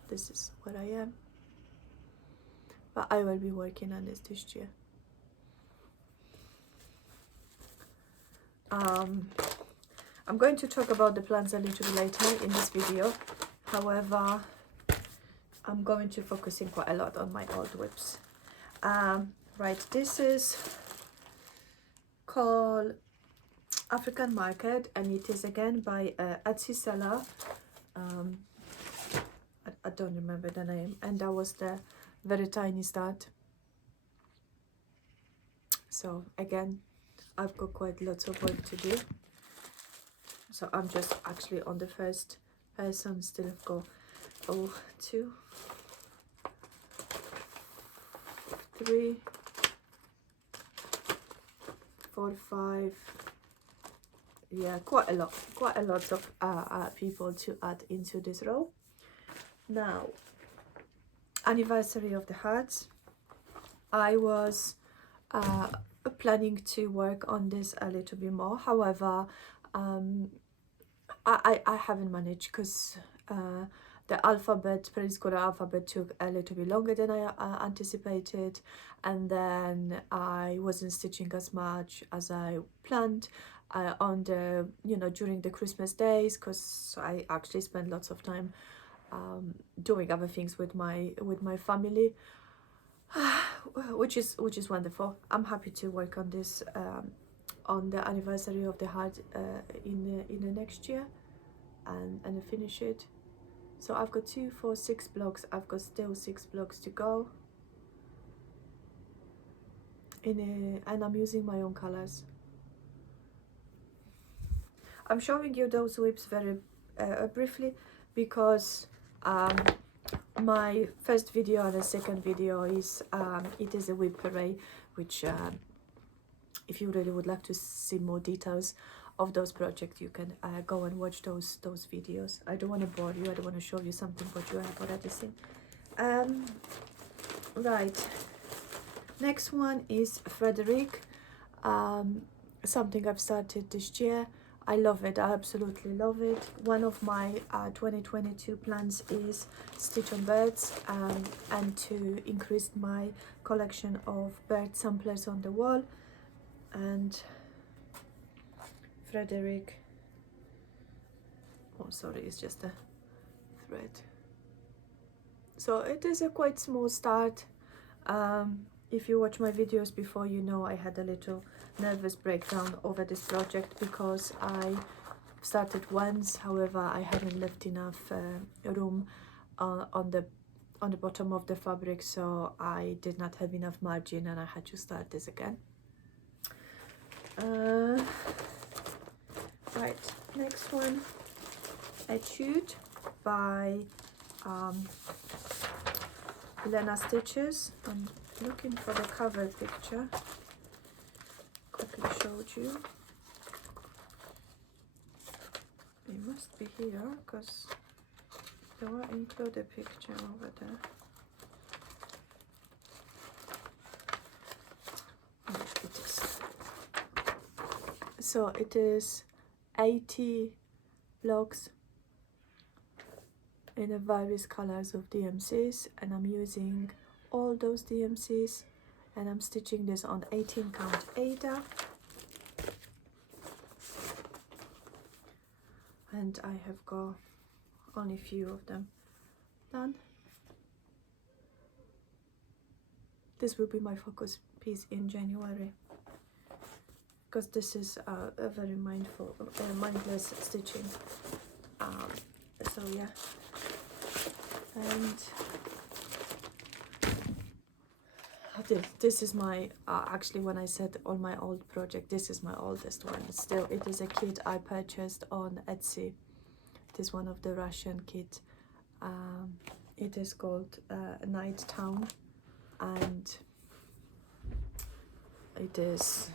This is where I am, but I will be working on this year. I'm going to talk about the plans a little bit later in this video. However, I'm going to focusing quite a lot on my old whips. Right, this is called African Market, and it is again by Etsy seller. I don't remember the name, and that was the very tiny start. So again, I've got quite lots of work to do. So I'm just actually on the first person. Still have got 2, 3, 4, 5. Yeah, quite a lot of people to add into this row. Now, Anniversary of the Hearts. I was planning to work on this a little bit more. However, I haven't managed because the alphabet, preschool alphabet, took a little bit longer than I anticipated, and then I wasn't stitching as much as I planned on the during the Christmas days, because I actually spent lots of time doing other things with my family, which is wonderful. I'm happy to work on this on the Anniversary of the Heart in the next year and finish it. So I've got 2, 4, 6 blocks. I've got still 6 blocks to go and I'm using my own colors. I'm showing you those whips very briefly because my first video and the second video is it is a whip array, which if you really would like to see more details of those projects, you can go and watch those videos. I don't want to bore you, I don't want to show you something what you have already seen. Right, next one is Frederick, something I've started this year. I love it, I absolutely love it. One of my 2022 plans is stitch on birds, and to increase my collection of bird samplers on the wall. And Frederick, oh sorry, it's just a thread. So it is a quite small start. If you watch my videos before, you know I had a little nervous breakdown over this project because I started once, however I hadn't left enough room on the bottom of the fabric, so I did not have enough margin and I had to start this again. Right, next one, Etude by Lena Stitches. I'm looking for the cover picture. Quickly showed you. It must be here because they will include a picture over there. Oh, it is. So it is 80 blocks in the various colors of DMCs, and I'm using all those DMCs, and I'm stitching this on 18 count Ada, and I have got only a few of them done. This will be my focus piece in January, because this is a very mindless stitching. So yeah, and this is my actually, when I said on my old project, this is my oldest one. Still, it is a kit I purchased on Etsy. It is one of the Russian kit. It is called Night Town, and it is,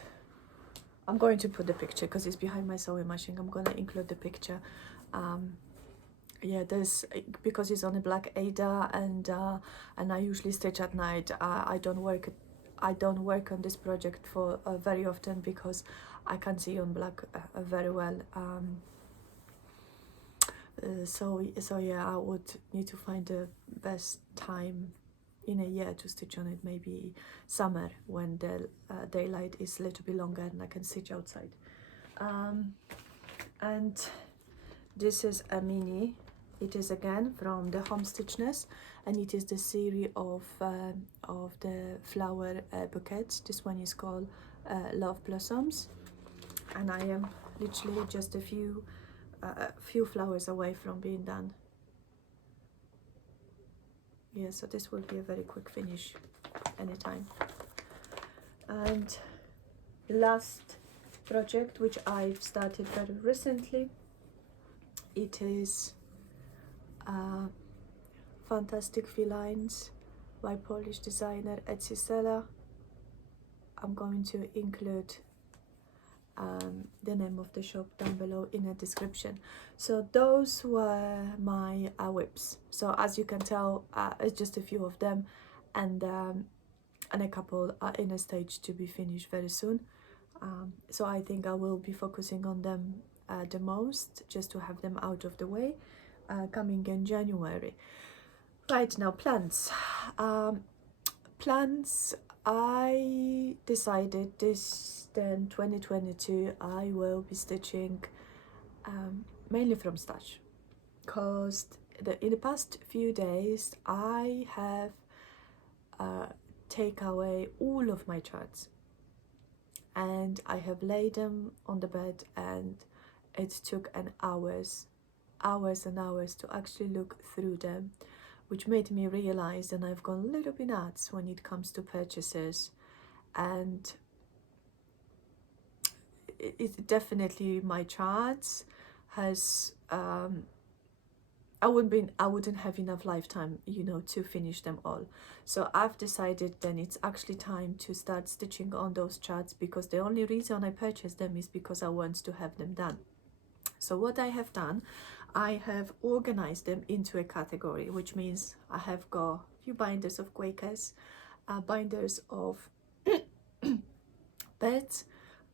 I'm going to put the picture because it's behind my sewing machine. I'm gonna include the picture. Yeah, there's, because it's on a black Ada, and I usually stitch at night. I don't work on this project for very often because I can't see on black very well. So yeah, I would need to find the best time in a year to stitch on it. Maybe summer, when the daylight is a little bit longer and I can stitch outside. And this is a mini. It is again from the Homestitchness, and it is the series of the flower bouquets. This one is called Love Blossoms, and I am literally just a few flowers away from being done. Yeah, so this will be a very quick finish anytime. And the last project, which I've started very recently, it is Fantastic Felines by Polish designer Etsy seller. I'm going to include the name of the shop down below in the description. So those were my whips. So as you can tell, it's just a few of them, and a couple are in a stage to be finished very soon. So I think I will be focusing on them the most, just to have them out of the way, coming in January. Right, now plants. Plants, I decided this then 2022 I will be stitching mainly from stash, because in the past few days I have take away all of my charts, and I have laid them on the bed, and it took hours and hours to actually look through them, which made me realize that I've gone a little bit nuts when it comes to purchases. And it definitely, my charts has I wouldn't have enough lifetime, you know, to finish them all. So I've decided then it's actually time to start stitching on those charts, because the only reason I purchased them is because I want to have them done. So what I have done, I have organized them into a category, which means I have got a few binders of Quakers, binders of beds,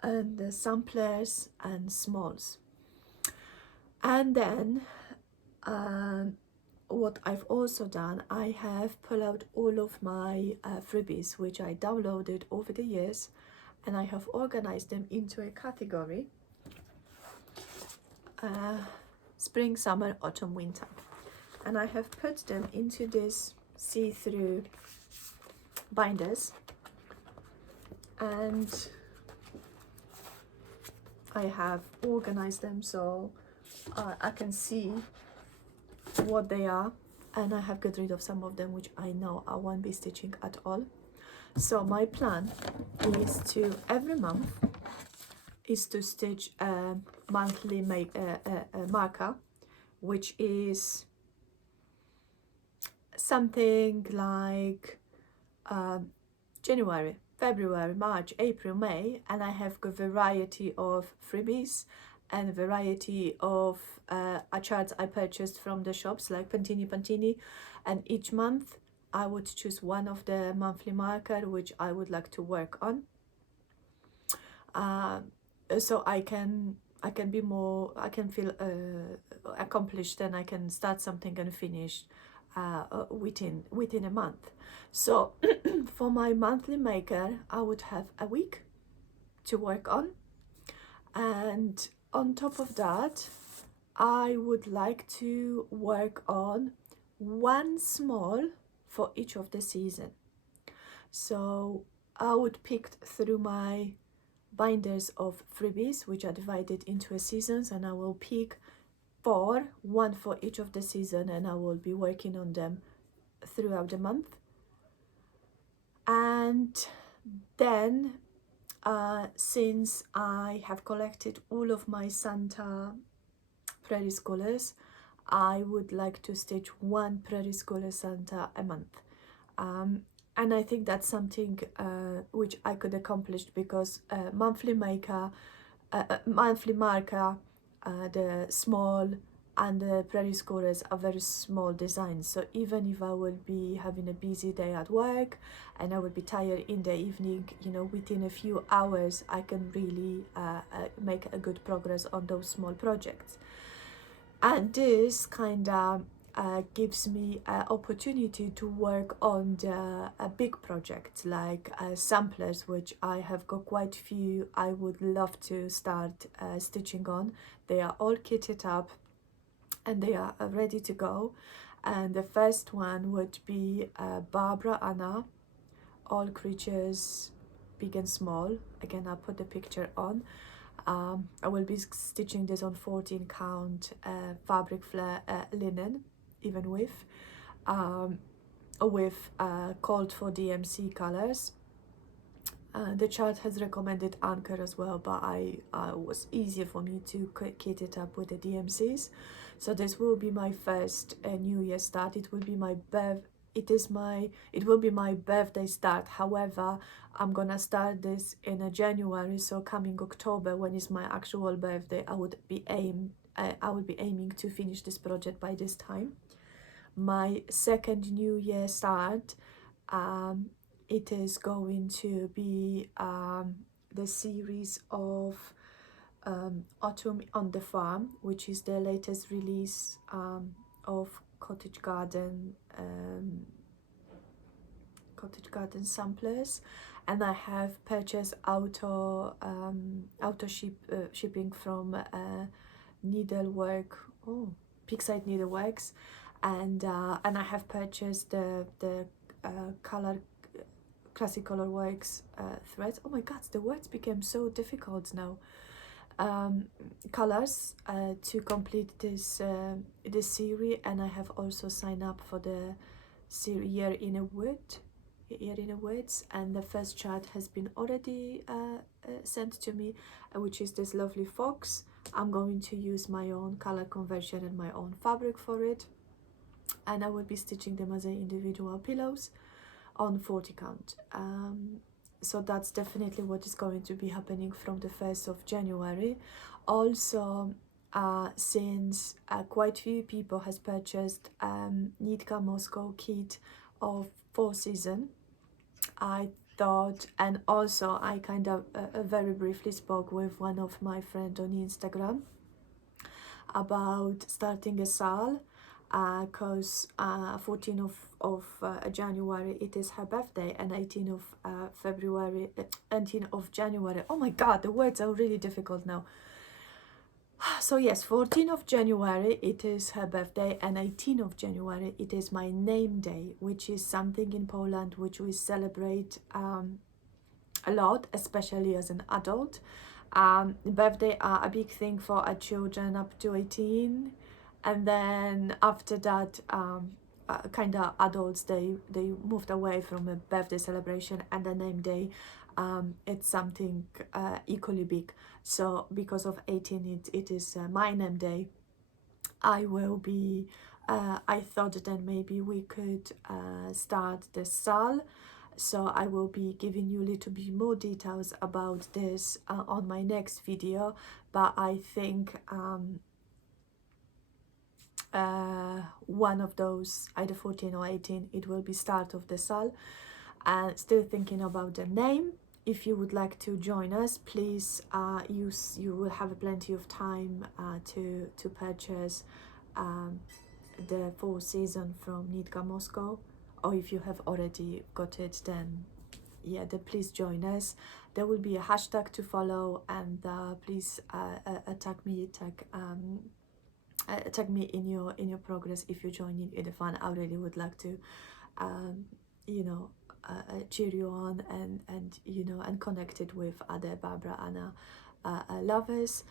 and samplers and smalls. And then what I've also done, I have pulled out all of my freebies, which I downloaded over the years, and I have organized them into a category: spring, summer, autumn, winter. And I have put them into this see-through binders, and I have organized them so I can see what they are, and I have got rid of some of them which I know I won't be stitching at all. So my plan is to every month is to stitch a monthly marker, which is something like January, February, March, April, May, and I have a variety of freebies and a variety of charts I purchased from the shops like Pantini, and each month I would choose one of the monthly marker which I would like to work on, so I can be more, I can feel accomplished, and I can start something and finish within a month. So for my monthly maker, I would have a week to work on, and on top of that I would like to work on one small for each of the season. So I would pick through my binders of freebies, which are divided into a seasons, and I will pick one for each of the season, and I will be working on them throughout the month. And then since I have collected all of my Santa Prairie Scholars, I would like to stitch one Prairie Scholar Santa a month. And I think that's something which I could accomplish, because monthly marker, the small and the Prairie Scholars are very small designs. So even if I will be having a busy day at work and I will be tired in the evening, you know, within a few hours I can really make a good progress on those small projects. And this kind of gives me an opportunity to work on a big project like samplers, which I have got quite a few I would love to start stitching on. They are all kitted up and they are ready to go. And the first one would be Barbara Anna, All Creatures Big and Small. Again, I'll put the picture on. I will be stitching this on 14 count fabric flare linen, even with called for DMC colors. The chart has recommended Anchor as well, but I was easier for me to kit it up with the DMCs. So this will be my first New Year start. It will be my it will be my birthday start. However, I'm gonna start this in January, so coming October, when is my actual birthday, I would be aiming to finish this project by this time. My second New Year start, it is going to be the series of Autumn on the Farm, which is the latest release of Cottage Garden samplers, and I have purchased shipping from Pixide Needleworks, and I have purchased the Classic Color Works threads. Oh my god, the words became so difficult now. Colors to complete this series, and I have also signed up for the series Year in a Woods, and the first chart has been already sent to me, which is this lovely fox I'm going to use my own color conversion and my own fabric for it, and I will be stitching them as individual pillows on 40 count. So that's definitely what is going to be happening from the 1st of January. Also, since quite few people has purchased Nitka Moscow kit of 4 season, I thought, and also I kind of very briefly spoke with one of my friends on Instagram about starting a sale, because 14th of January it is her birthday, and 18th of February, 18th of January, oh my god, the words are really difficult now. So yes, 14th of January it is her birthday, and 18th of January it is my name day, which is something in Poland which we celebrate a lot, especially as an adult. Birthday are a big thing for our children up to 18, and then after that kind of adults, they moved away from a birthday celebration, and the name day, it's something equally big. So because of 18 it is my name day, I will be I thought that maybe we could start the sale. So I will be giving you a little bit more details about this on my next video, but I think one of those, either 14 or 18, it will be start of the sale. And still thinking about the name. If you would like to join us, please you will have plenty of time to purchase the 4 season from Nitka Moscow, or if you have already got it, then yeah, please join us. There will be a hashtag to follow, and please tag me in your progress if you join in the fun. I really would like to you know, cheer you on and you know, and connected with other Barbara Anna lovers.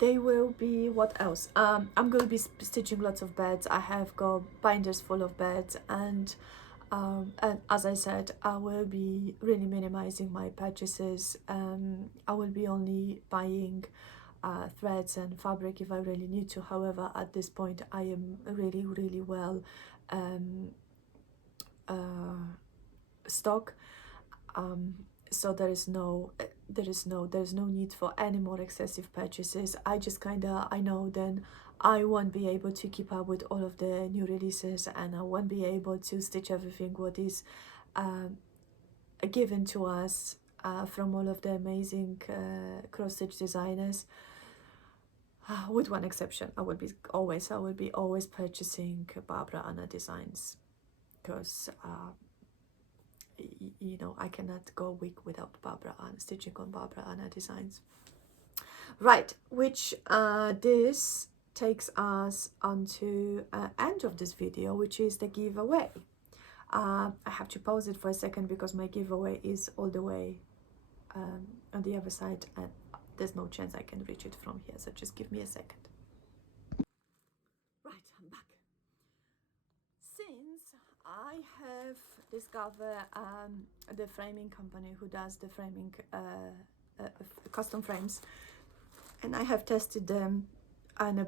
They will be, what else, I'm going to be stitching lots of beds. I have got binders full of beds, and as I said, I will be really minimizing my purchases. I will be only buying threads and fabric if I really need to. However, at this point I am really well stock, so there's no need for any more excessive purchases. I just I know then I won't be able to keep up with all of the new releases, and I won't be able to stitch everything what is given to us from all of the amazing cross stitch designers. With one exception, I will be always purchasing Barbara Anna designs, because you know, I cannot go a week without Barbara Anna, stitching on Barbara Anna designs. Right, which this takes us onto end of this video, which is the giveaway. I have to pause it for a second because my giveaway is all the way on the other side, and there's no chance I can reach it from here, so just give me a second. Right, I'm back. Since I have discovered the framing company who does the framing custom frames, and I have tested them on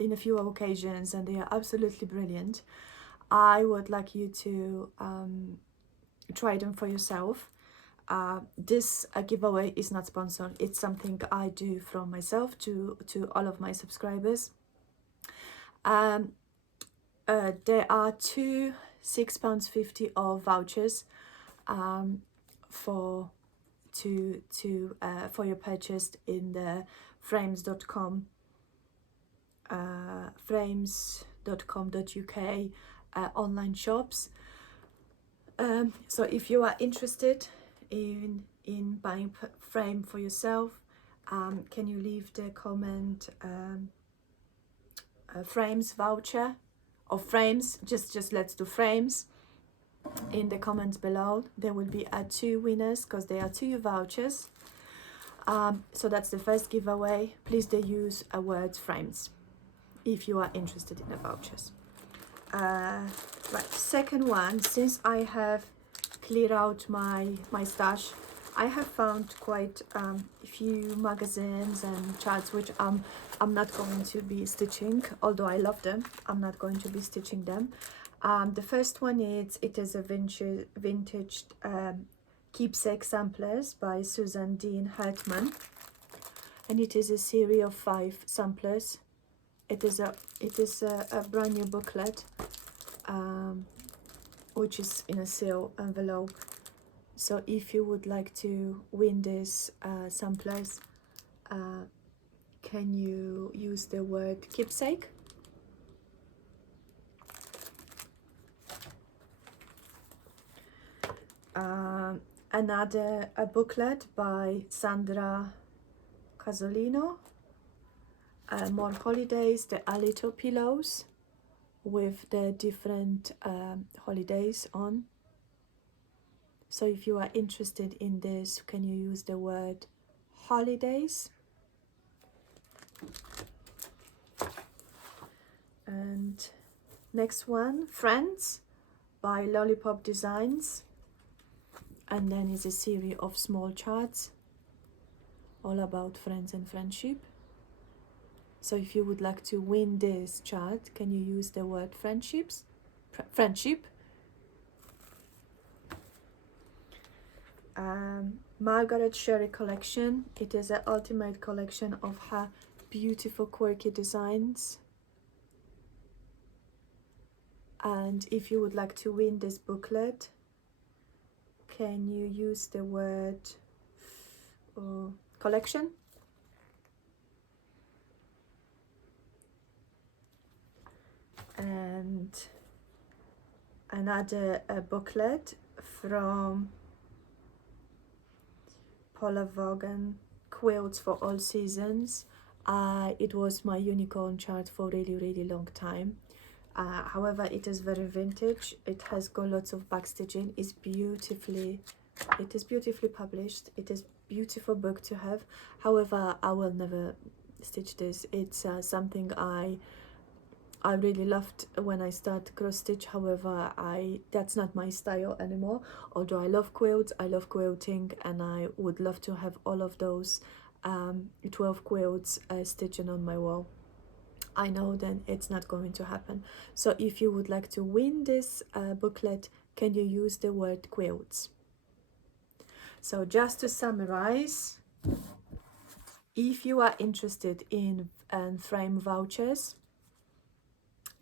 in a few occasions, and they are absolutely brilliant. I would like you to try them for yourself. This giveaway is not sponsored. It's something I do from myself to all of my subscribers. There are two £6.50 of vouchers for your purchase in the frames.com frames.com.uk online shops. So if you are interested in buying frame for yourself, can you leave the comment frames voucher, or frames, just let's do frames in the comments below. There will be 2 winners because there are 2 vouchers. So that's the first giveaway. Please do use a word frames if you are interested in the vouchers. Right, second one, since I have cleared out my stash, I have found quite a few magazines and charts which I'm not going to be stitching, although I love them. I'm not going to be stitching them. The first one is, it is a vintage keepsake samplers by Susan Dean Hartman, and it is a series of 5 samplers. It is a brand new booklet, which is in a seal envelope. So if you would like to win these samplers, can you use the word keepsake? Another booklet by Sandra Casolino, more holidays, the A Little Pillows with the different holidays on. So if you are interested in this, can you use the word holidays? And next one, Friends by Lollipop Designs, and then is a series of small charts all about friends and friendship. So if you would like to win this chart, can you use the word friendships? Friendship. Margaret Sherry collection. It is an ultimate collection of her beautiful quirky designs. And if you would like to win this booklet, can you use the word collection? And another booklet from Paula Vaughan, Quilts for All Seasons. It was my unicorn chart for a really long time. However, it is very vintage. It has got lots of backstitching. It is beautifully published. It is beautiful book to have. However, I will never stitch this. It's something I really loved when I started cross stitch. However, that's not my style anymore. Although I love quilts, I love quilting, and I would love to have all of those 12 quilts stitching on my wall. I know then it's not going to happen. So if you would like to win this booklet, can you use the word quilts? So just to summarize, if you are interested in frame vouchers,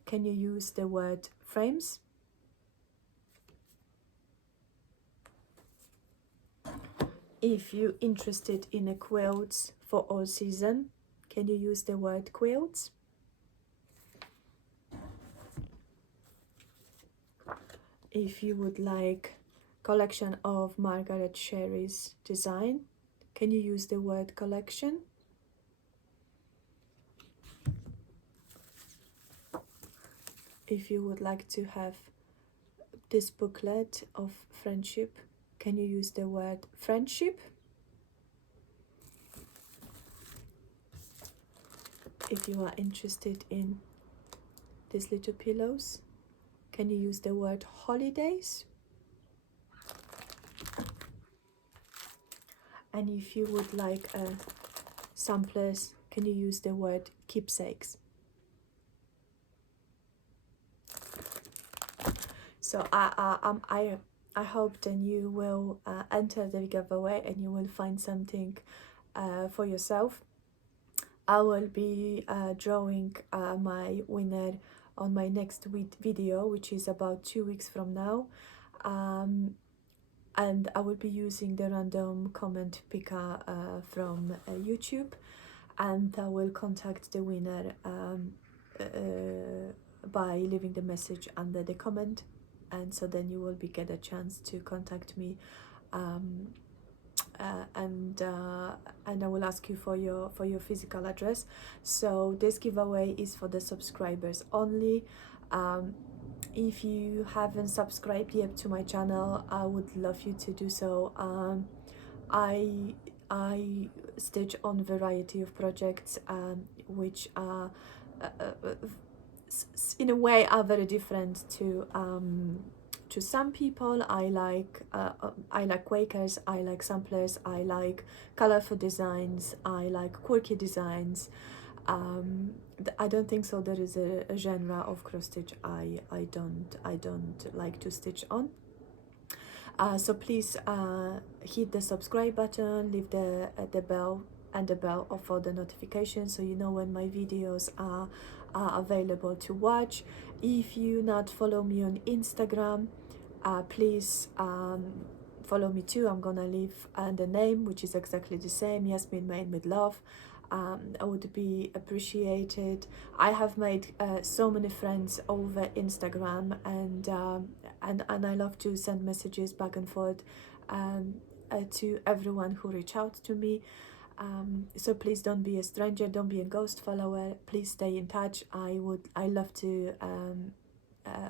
can you use the word frames? If you're interested in a quilts for all season, can you use the word quilts? If you would like collection of Margaret Sherry's design, can you use the word collection? If you would like to have this booklet of friendship, can you use the word friendship? If you are interested in these little pillows, can you use the word holidays? And if you would like samplers, can you use the word keepsakes? So I hope then you will enter the giveaway and you will find something for yourself. I will be drawing my winner on my next video, which is about 2 weeks from now, and I will be using the random comment picker from YouTube, and I will contact the winner by leaving the message under the comment, and so then you will get a chance to contact me, and I will ask you for your physical address. So this giveaway is for the subscribers only. If you haven't subscribed yet to my channel, I would love you to do so. I stitch on variety of projects which are in a way are very different to to some people. I like Quakers, I like samplers, I like colorful designs, I like quirky designs. I don't think so there is a genre of cross stitch I don't like to stitch on. So please hit the subscribe button, leave the bell and the bell for the notifications, so you know when my videos are available to watch. If you not follow me on Instagram, please follow me too. I'm gonna leave the name, which is exactly the same, Yasmin'sMadewithLove. I would be appreciated. I have made so many friends over Instagram, and I love to send messages back and forth to everyone who reach out to me. So please don't be a stranger, don't be a ghost follower. Please stay in touch. I love to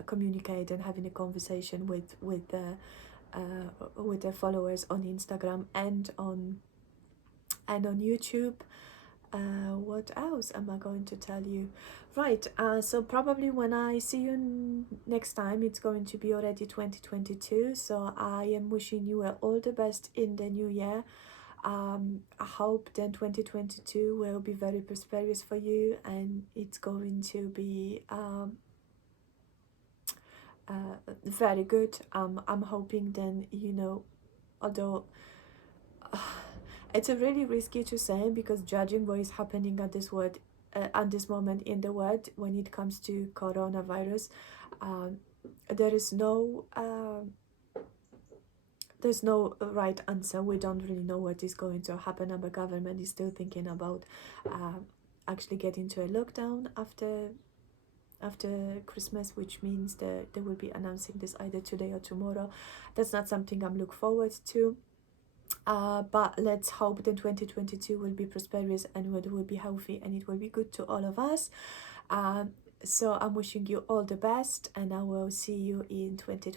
communicate and having a conversation with the followers on Instagram and on YouTube. What else am I going to tell you? Right, so probably when I see you next time, it's going to be already 2022. So I am wishing you all the best in the new year. I hope then 2022 will be very prosperous for you, and it's going to be very good. I'm hoping then, you know, although it's a really risky to say, because judging what is happening at this moment in the world when it comes to coronavirus, there is no there's no right answer. We don't really know what is going to happen. Our government is still thinking about actually getting to a lockdown after Christmas, which means that they will be announcing this either today or tomorrow. That's not something I'm looking forward to. But let's hope that 2022 will be prosperous and it will be healthy and it will be good to all of us. So I'm wishing you all the best, and I will see you in 2022.